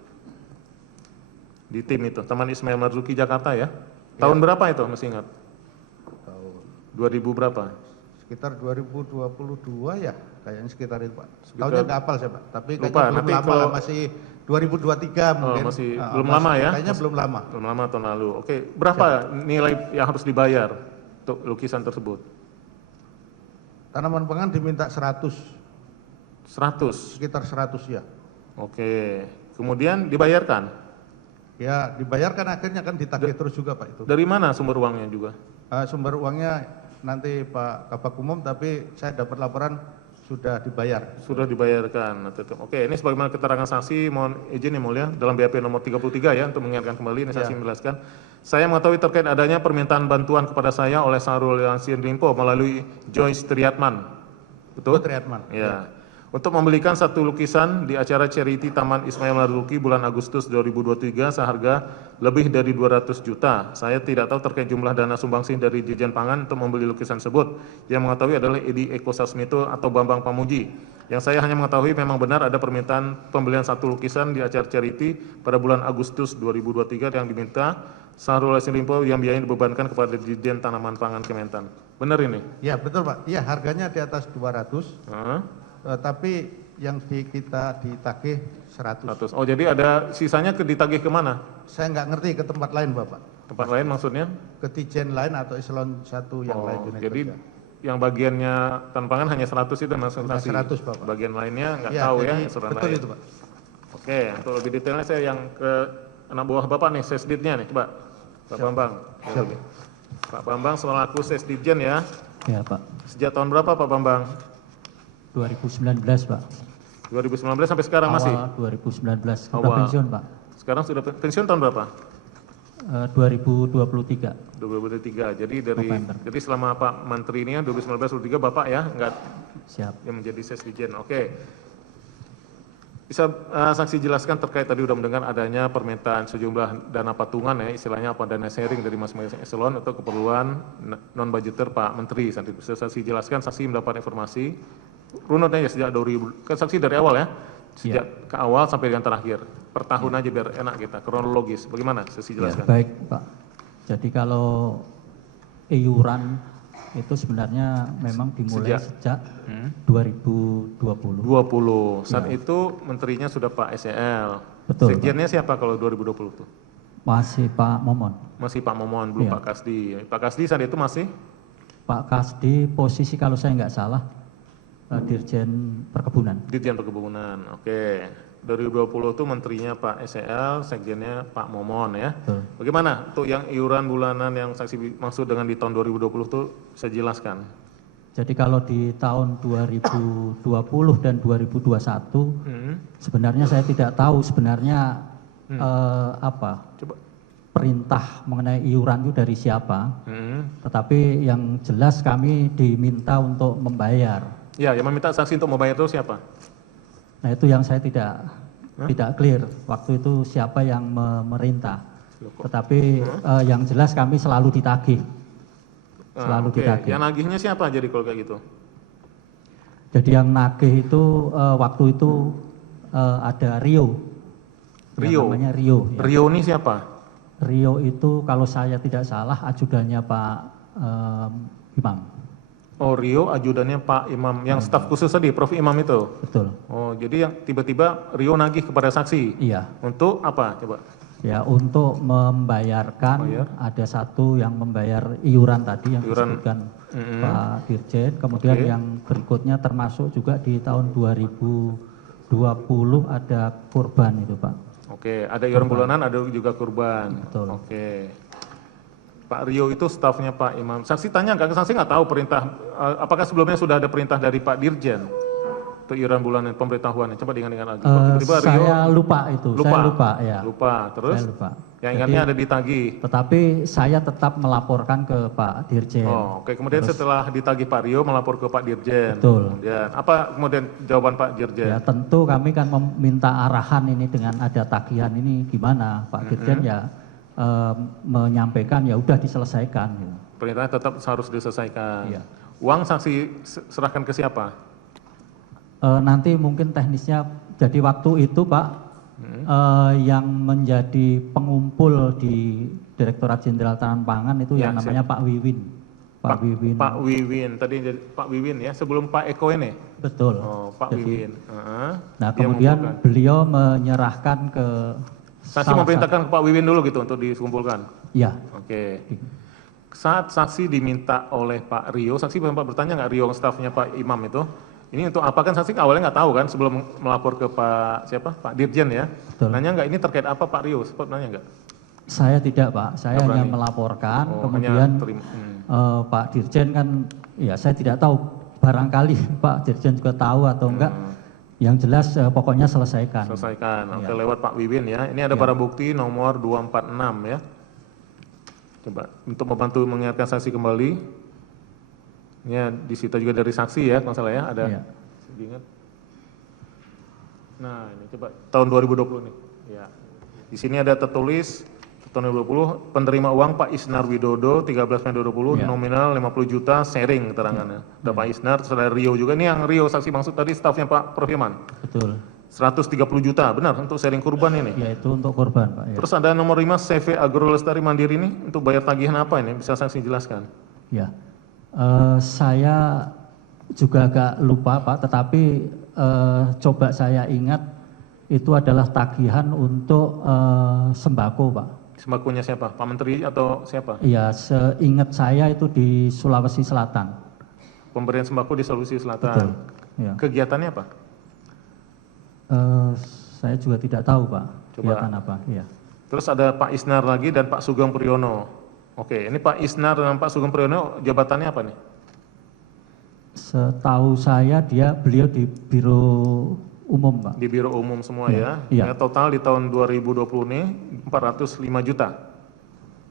Di tim itu, Taman Ismail Marzuki Jakarta ya. Tahun berapa itu masih ingat? Tahun 2000 berapa? sekitar 2022 ya, kayaknya sekitar itu Pak. Sekitar- Tahunnya nggak hafal saya Pak, tapi Lupa, kayaknya belum nanti lama kalau- lah, masih 2023 mungkin. masih belum lama ya? Kayaknya belum lama. Belum lama tahun lalu. Oke, berapa nilai yang harus dibayar untuk lukisan tersebut? Tanaman pangan diminta 100, 100. sekitar 100 ya. Oke. Kemudian dibayarkan. Ya dibayarkan, akhirnya kan ditagih terus juga Pak itu. Dari mana sumber uangnya juga? Sumber uangnya nanti Pak Kabak Umum, tapi saya dapat laporan sudah dibayar. Sudah dibayarkan. Oke, ini sebagaimana keterangan saksi, mohon izin yang mulia, dalam BAP nomor 33 ya, untuk mengingatkan kembali, ini saksi menjelaskan. Saya mengetahui terkait adanya permintaan bantuan kepada saya oleh Syahrul Yassin Limpo melalui Joyce Triatman. Betul? Triatman. Ya. Untuk membelikan satu lukisan di acara charity Taman Ismail Marzuki bulan Agustus 2023 seharga lebih dari 200 juta. Saya tidak tahu terkait jumlah dana sumbangsih dari Dirjen Pangan untuk membeli lukisan tersebut. Yang mengetahui adalah Edi Eko Sasmito atau Bambang Pamuji. Yang saya hanya mengetahui memang benar ada permintaan pembelian satu lukisan di acara charity pada bulan Agustus 2023 yang diminta Syahrul Yassin Limpo yang biayanya dibebankan kepada Dirjen Tanaman Pangan Kementan. Benar ini? Ya betul Pak, iya harganya di atas 200. Hah? Tapi yang kita ditagih 100. 100. Oh, jadi ada sisanya ditagih kemana? Saya nggak ngerti ke tempat lain Bapak. Tempat lain maksudnya? Ke Dijen lain atau eselon 1 yang lain. Oh, unit jadi kerja. yang bagiannya tanpangan hanya 100 itu maksud Hanya saksi. 100, Bapak. Bagian lainnya nggak Iya, tahu ya, jadi eselon betul lain. itu Pak. Oke, untuk lebih detailnya saya yang ke anak buah Bapak nih, Sesditnya nih, coba. Pak Bambang. Pak Bambang selaku Sesditjen ya. Ya Pak, Sejak tahun berapa Pak Bambang? 2019 Pak. 2019 sampai sekarang masih? Awal 2019, sudah Awal. pensiun Pak. Sekarang sudah pensiun tahun berapa? 2023. 2023. Jadi November. jadi selama Pak Menteri ini 2019-2023 Bapak ya nggak Siap. yang menjadi Sesdijen. Oke. Bisa saksi jelaskan terkait tadi udah mendengar adanya permintaan sejumlah dana patungan ya, istilahnya apa, dana sharing dari masing-masing eselon untuk keperluan non budgeter Pak Menteri. Nanti bisa saksi jelaskan, saksi mendapat informasi runutnya ya sejak 2000, kan saksi dari awal ya, sejak ke awal sampai yang terakhir. Per tahun aja biar enak kita, kronologis. Bagaimana saksi Ya, jelaskan? baik Pak. Jadi kalau iuran itu sebenarnya memang dimulai sejak 2020. 20. Saat itu menterinya sudah Pak SEL. Betul, Sekjennya siapa kalau 2020 itu? Masih Pak Momon. Masih Pak Momon, belum Iya. Pak Kasdi. Pak Kasdi saat itu masih Pak Kasdi posisi kalau saya nggak salah Dirjen Perkebunan. Dirjen Perkebunan. Oke. 2020 itu menterinya Pak SEL, sekjennya Pak Momon ya. Betul. Bagaimana untuk yang iuran bulanan yang saksi maksud dengan di tahun 2020 itu saya jelaskan. Jadi kalau di tahun 2020 dan 2021 sebenarnya saya tidak tahu sebenarnya apa Coba. perintah mengenai iuran itu dari siapa. Hmm. Tetapi yang jelas kami diminta untuk membayar. Ya, yang meminta saksi untuk membayar itu siapa? Nah itu yang saya tidak clear waktu itu siapa yang memerintah. Loh, kok? Tetapi yang jelas kami selalu ditagih. Selalu Oke. ditagih. Yang nagihnya siapa jadi kalau kayak gitu? Jadi yang nagih itu waktu itu ada Rio. Yang Rio? namanya Rio. Ya. Rio ini siapa? Rio itu kalau saya tidak salah ajudannya Pak Imam. Oh, Rio ajudannya Pak Imam, yang staf khusus tadi, Prof. Imam itu. Betul. Oh, jadi yang tiba-tiba Rio nagih kepada saksi. Iya. Untuk apa? Coba. Ya untuk membayarkan ada satu yang membayar iuran tadi yang Iuran. disebutkan Pak Dirjen. Kemudian Oke. yang berikutnya termasuk juga di tahun 2020 ada kurban itu Pak. Oke, ada iuran bulanan, ada juga kurban. Betul. Oke. Pak Rio itu stafnya Pak Imam. Saksi tanya nggak? Saksi nggak tahu perintah, apakah sebelumnya sudah ada perintah dari Pak Dirjen untuk iuran bulanan pemberitahuannya? Coba diingat-ingat lagi. Tiba-tiba Rio Saya lupa itu, saya lupa ya. Lupa, terus Saya lupa. yang ingatnya ada ditagih. Tetapi saya tetap melaporkan ke Pak Dirjen. Oh, oke. Kemudian setelah ditagih Pak Rio melapor ke Pak Dirjen. Betul. Kemudian apa kemudian jawaban Pak Dirjen? Ya tentu kami kan meminta arahan ini dengan ada tagihan ini gimana. Pak Dirjen ya menyampaikan ya udah diselesaikan. Gitu. Perintahnya tetap harus diselesaikan. Iya. Uang saksi serahkan ke siapa? Nanti mungkin teknisnya, jadi waktu itu Pak, yang menjadi pengumpul di Direktorat Jenderal Tahanan Pangan itu Ya, yang namanya Pak Wiwin. Pak Wiwin. Pak Wiwin, tadi jadi Pak Wiwin ya, sebelum Pak Eko ini? Betul. Oh, Pak Jadi, Wiwin. Nah Dia kemudian mengumpulkan. beliau menyerahkan ke Saksi salah memerintahkan ke Pak Wiwin dulu gitu untuk dikumpulkan? Ya, Oke. Saat saksi diminta oleh Pak Rio, saksi sempat bertanya nggak Rio, stafnya Pak Imam itu, ini untuk apa? Kan saksi awalnya nggak tahu kan sebelum melapor ke Pak siapa? Pak Dirjen ya. Betul. Nanya nggak ini terkait apa Pak Rio? Sempat nanya nggak? saya tidak Pak, saya Nggak hanya berani. melaporkan, Oh, kemudian hanya terima. Pak Dirjen kan, ya saya tidak tahu, barangkali Pak Dirjen juga tahu atau enggak, yang jelas pokoknya selesaikan. Selesaikan. Oke, Ya. lewat Pak Wiwin ya. Ini ada Ya. barang bukti nomor 246 ya. Coba untuk membantu mengingatkan saksi kembali. Ini disita juga dari saksi ya, kalau salah ya, ada. Ya. Diingat. Nah, ini coba tahun 2020 nih. Ya. Di sini ada tertulis tahun 2020 penerima uang Pak Isnar Widodo 13 Mei 2020 Ya. nominal 50 juta sharing keterangannya. Ada Pak Isnar, terus ada Rio juga. Ini yang Rio saksi maksud tadi stafnya Pak Perfirman. Betul, 130 juta, benar untuk sharing kurban ini. yaitu untuk korban Pak. Ya. Terus ada nomor 5 CV Agro Lestari Mandiri ini untuk bayar tagihan apa ini? Bisa saksi jelaskan? Ya, saya juga agak lupa Pak, tetapi coba saya ingat itu adalah tagihan untuk sembako Pak. Sembakonya siapa? Pak Menteri atau siapa? Iya, seingat saya itu di Sulawesi Selatan. Pemberian sembako di Sulawesi Betul. Selatan. Ya. Kegiatannya apa? Saya juga tidak tahu Pak, Coba. kegiatan apa. Iya. Terus ada Pak Isnar lagi dan Pak Sugeng Priyono. Oke, ini Pak Isnar dan Pak Sugeng Priyono jabatannya apa nih? Setahu saya beliau di Biro Umum Pak. Di Biro Umum semua ya. Iya. Ya, total di tahun 2020 ini 405 juta.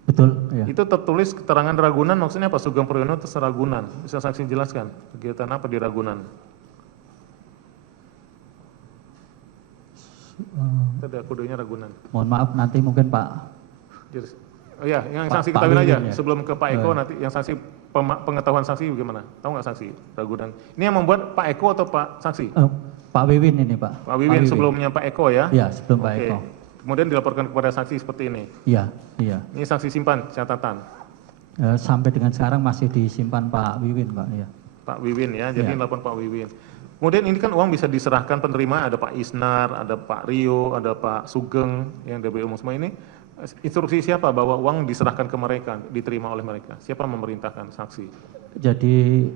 Betul. Ya. Itu tertulis keterangan Ragunan, maksudnya Pak Sugeng Priyono itu Ragunan. Bisa saksi jelaskan kegiatan apa di Ragunan? Itu ada kodenya Ragunan. Mohon maaf nanti mungkin Pak. Oh ya, yang Pak- saksi Pak ketahui aja. Wiwin ya. Sebelum ke Pak Eko nanti yang saksi pengetahuan saksi bagaimana? Tahu nggak saksi Ragunan? Ini yang membuat Pak Eko atau Pak saksi? Pak Wiwin ini Pak. Pak Wiwin sebelumnya Pak Eko ya? Ya, sebelum Pak Oke. Eko. Kemudian dilaporkan kepada saksi seperti ini. Iya, iya. Ini saksi simpan catatan. Sampai dengan sekarang masih disimpan Pak Wiwin Pak. Ya. Pak Wiwin ya, jadi Ya. lapor Pak Wiwin. Kemudian ini kan uang bisa diserahkan penerima, ada Pak Isnar, ada Pak Rio, ada Pak Sugeng, yang dari umum semua ini. Instruksi siapa bahwa uang diserahkan ke mereka, diterima oleh mereka? Siapa memerintahkan saksi? Jadi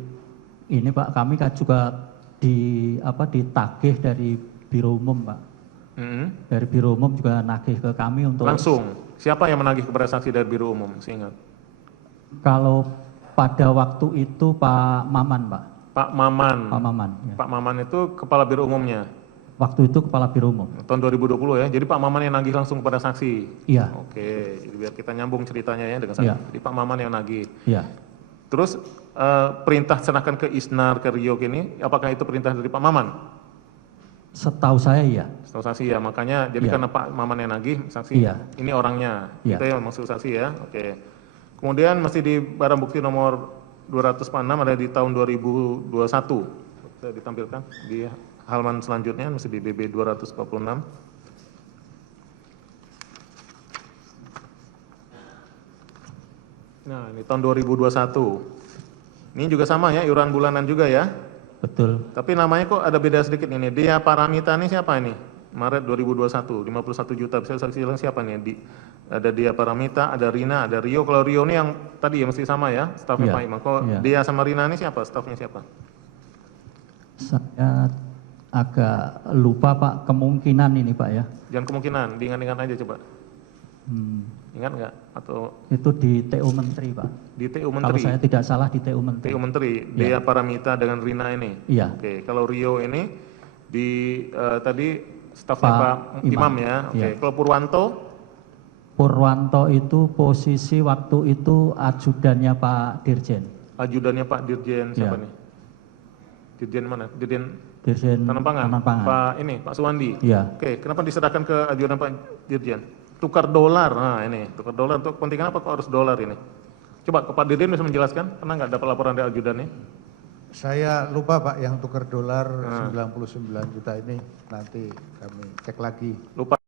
ini Pak, kami kan juga ditagih dari Biro Umum Pak. Dari Biro Umum juga nagih ke kami untuk Langsung, siapa yang menagih kepada saksi dari Biro Umum? Seingat. Kalau pada waktu itu Pak Maman Pak. Pak Maman. Pak Maman. Ya. Pak Maman itu kepala Biro Umumnya Waktu itu Kepala Biro Umum. tahun 2020 ya. Jadi Pak Maman yang nagih langsung kepada saksi. Iya, Oke, jadi biar kita nyambung ceritanya ya dengan saksi. Iya. Jadi Pak Maman yang nagih. iya. Terus perintah serahkan ke Isnar, ke Rio ini, apakah itu perintah dari Pak Maman? Setahu saya iya. Setahu saksi ya, makanya jadi Iya. karena Pak Maman yang nagih, saksi Iya. ini orangnya. Iya. Itu yang maksud saksi ya. Oke. Kemudian masih di barang bukti nomor 246 ada di tahun 2021. Saya ditampilkan di halaman selanjutnya masih di BB 246. Nah, ini tahun 2021. Ini juga sama ya, iuran bulanan juga ya. Betul. Tapi namanya kok ada beda sedikit ini. Dia Paramita ini siapa ini? Maret 2021, 51 juta. Bisa saksi bilang siapa nih? Ada Dia Paramita, ada Rina, ada Rio. Kalau Rio ini yang tadi ya mesti sama ya, stafnya Iya, Pak Imam. Kalau iya. Dia sama Rina ini siapa? Stafnya siapa? Saya agak lupa Pak, kemungkinan ini Pak ya. Jangan kemungkinan, diingat-ingat aja coba. Ingat nggak? Atau Itu di TU Menteri, Pak. di TU Kalau Menteri? saya tidak salah di TU Menteri. TU Menteri, Dea Paramita dengan Rina ini? Iya. Oke, kalau Rio ini di tadi stafnya Pak Pak Imam Imam, ya? Oke, iya. kalau Purwanto? Purwanto itu posisi waktu itu ajudannya Pak Dirjen. Ajudannya Pak Dirjen siapa Iya. nih? Dirjen mana? Dirjen Dirjen Tanam Pangan? Pak Suwandi? Iya. Oke, kenapa diserahkan ke ajudan Pak Dirjen? Tukar dolar, nah ini, tukar dolar untuk kepentingan apa kok harus dolar ini? Coba ke Pak Dirjen bisa menjelaskan, pernah nggak dapat laporan dari ajudannya? Saya lupa Pak yang tukar dolar 99 juta ini nanti kami cek lagi. Lupa.